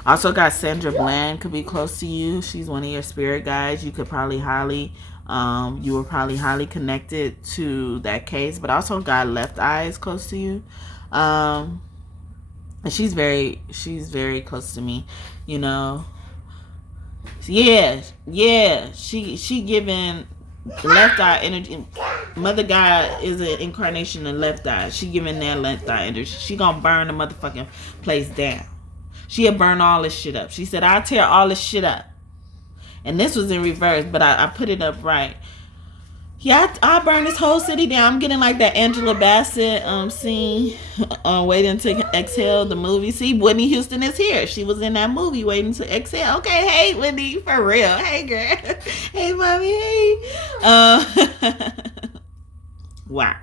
Also got Sandra Bland could be close to you. She's one of your spirit guides. You could probably you were probably highly connected to that case. But also got Left Eye is close to you. And she's very close to me, you know. Yeah. She giving Left Eye energy. Mother God is an incarnation of Left Eye. She giving that Left Eye energy. She gonna burn the motherfucking place down. She'll burn all this shit up. She said, I'll tear all this shit up. And this was in reverse, but I put it up right. Yeah, I burn this whole city down. I'm getting like that Angela Bassett scene, Waiting to Exhale, the movie. See, Whitney Houston is here. She was in that movie, Waiting to Exhale. Okay, hey, Whitney, for real. Hey, girl. Hey, mommy, hey. Wow.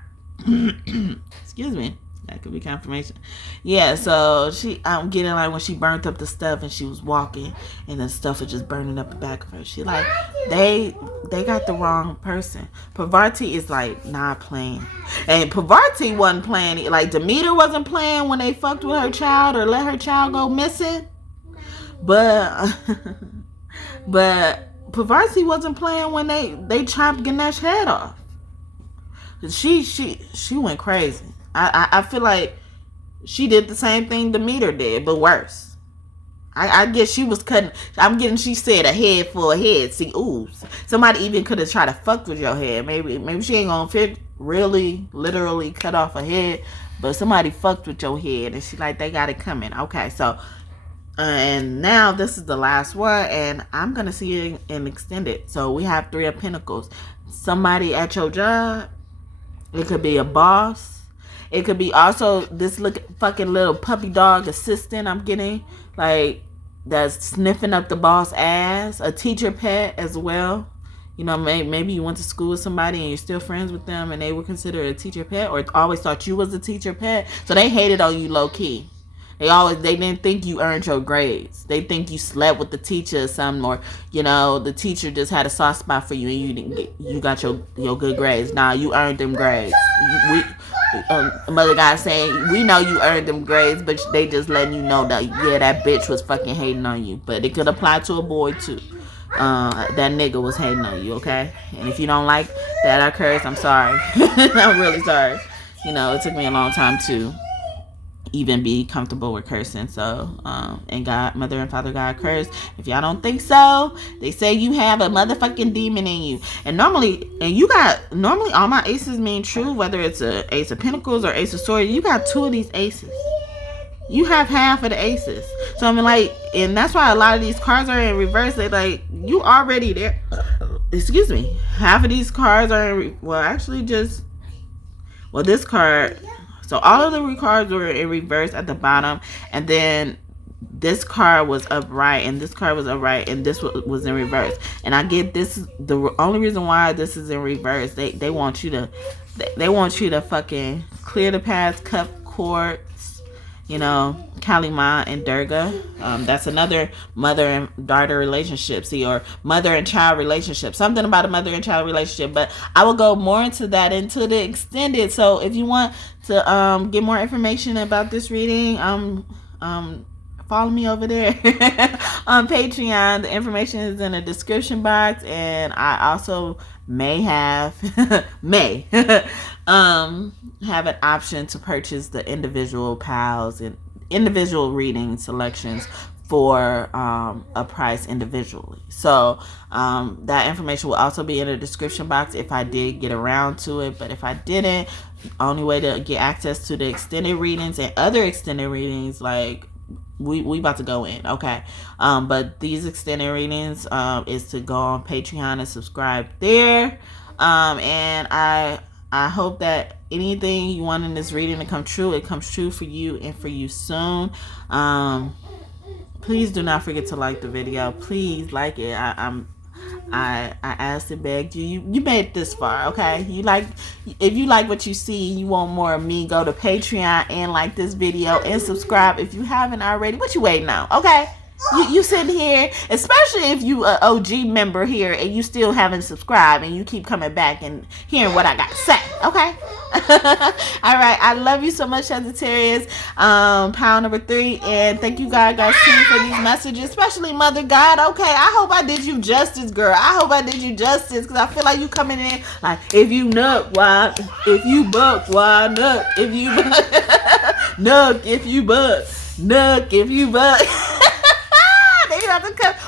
Excuse me. That could be confirmation. Yeah, so I'm getting like when she burnt up the stuff and she was walking and the stuff was just burning up the back of her. She like, they got the wrong person. Parvati is like not playing. And Parvati wasn't playing. Like Demeter wasn't playing when they fucked with her child or let her child go missing. But Parvati wasn't playing when they chopped Ganesh head off. She went crazy. I feel like she did the same thing Demeter did, but worse. I guess she was cutting. I'm getting. She said a head for a head. See, ooh, somebody even could have tried to fuck with your head. Maybe she ain't gonna really, literally cut off a head, but somebody fucked with your head, and she like they got it coming. Okay, so and now this is the last one, and I'm gonna see it in extended. So we have 3 of Pentacles. Somebody at your job. It could be a boss. It could be also this fucking little puppy dog assistant I'm getting, like, that's sniffing up the boss ass. A teacher pet as well. You know, maybe you went to school with somebody and you're still friends with them and they were considered a teacher pet, or always thought you was a teacher pet. So they hated on you low key. They didn't think you earned your grades. They think you slept with the teacher or something, or, you know, the teacher just had a soft spot for you and you got your good grades. Nah, you earned them grades. Mother God saying, we know you earned them grades, but they just letting you know that, yeah, that bitch was fucking hating on you. But it could apply to a boy too. That nigga was hating on you, okay? And if you don't like that I cursed, I'm sorry. I'm really sorry. You know, it took me a long time to even be comfortable with cursing. So and God, Mother and Father God curse. If y'all don't think so, they say you have a motherfucking demon in you. And normally all my aces mean true, whether it's a Ace of Pentacles or Ace of Swords. You got 2 of these aces. You have half of the aces. So I mean, like, and that's why a lot of these cards are in reverse. They like, you already there. Excuse me. Half of these cards are this card. So all of the cards were in reverse at the bottom, and then this card was upright, and this card was upright, and this was in reverse. And I get this. The only reason why this is in reverse, they want you to fucking clear the path, cut cords, you know, Kalima and Durga. That's another mother and daughter relationship, or mother and child relationship. Something about a mother and child relationship. But I will go more into that into the extended. So if you want to get more information about this reading, follow me over there on Patreon. The information is in the description box, and I also may have have an option to purchase the individual pals and individual reading selections for a price individually. So that information will also be in the description box if I did get around to it. But if I didn't, only way to get access to the extended readings and other extended readings, like we about to go in, okay? But these extended readings is to go on Patreon and subscribe there. And I hope that anything you want in this reading to come true, it comes true for you and for you soon. Please do not forget to like the video. Please like it. I asked and begged you. You made it this far, okay? If you like what you see, you want more of me, go to Patreon and like this video and subscribe if you haven't already. What you waiting on, okay? You sitting here, especially if you an OG member here and you still haven't subscribed and you keep coming back and hearing what I got to say, okay? All right, I love you so much, Sagittarius. Pound number 3, and thank you guys too for these messages, especially Mother God. Okay, I hope I did you justice, girl. I hope I did you justice, because I feel like you coming in like, if you nut, why? If you buck, why nut? If you buck, nuck, if you buck, nuck, if you buck.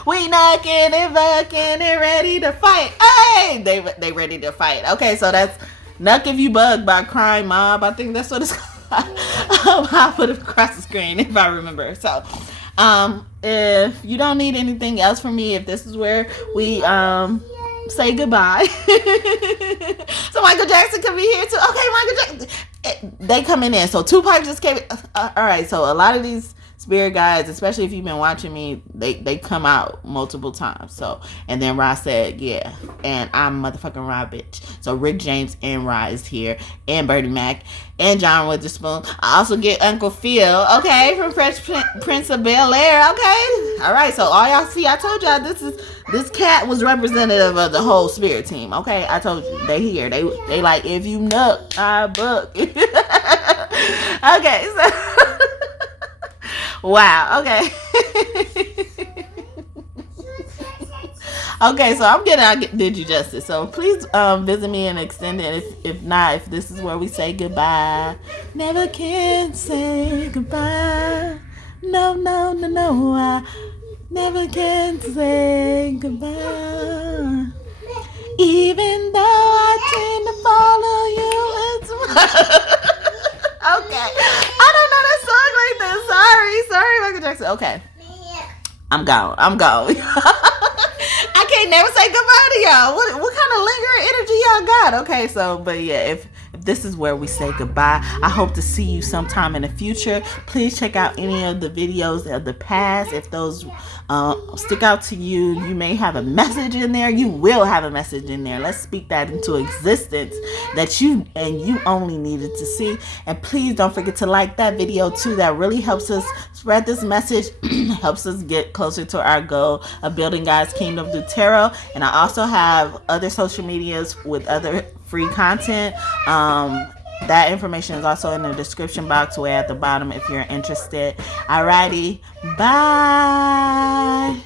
We knocking and bucking and ready to fight. Hey, they ready to fight. Okay, so that's Nuck If You Bug by Crime Mob. I think that's what it's called. I'll put it across the screen if I remember. So if you don't need anything else from me, if this is where we say goodbye. So Michael Jackson can be here too. Okay, Michael Jackson, they coming in. So Tupac just came. All right, so a lot of these spirit guides, especially if you've been watching me, they come out multiple times. So, and then Ra said, yeah, and I'm motherfucking Ra, bitch. So Rick James and Ra is here, and Bertie Mac, and John Witherspoon. I also get Uncle Phil, okay, from Fresh Prince of Bel-Air, okay. All right, so all y'all see, I told y'all this cat was representative of the whole spirit team, okay. I told you, they here, they like, if you nuck, I buck. Okay, so. Wow, okay. Okay, so I did you justice. So please visit me and extend it. If not, if this is where we say goodbye. Never can say goodbye. No, no, no, no. I never can say goodbye. Even though I tend to follow you. It's okay. I don't know that song like that. Sorry, Michael Jackson. Okay. I'm gone. I can't never say goodbye to y'all. What kind of lingering energy y'all got? Okay, so, but yeah, if this is where we say goodbye, I hope to see you sometime in the future. Please check out any of the videos of the past. If those stick out to you, you may have a message in there. You will have a message in there. Let's speak that into existence that you only needed to see. And please don't forget to like that video too. That really helps us spread this message, helps us get closer to our goal of building God's kingdom through tarot. And I also have other social medias with other free content. That information is also in the description box way at the bottom if you're interested. Alrighty, bye.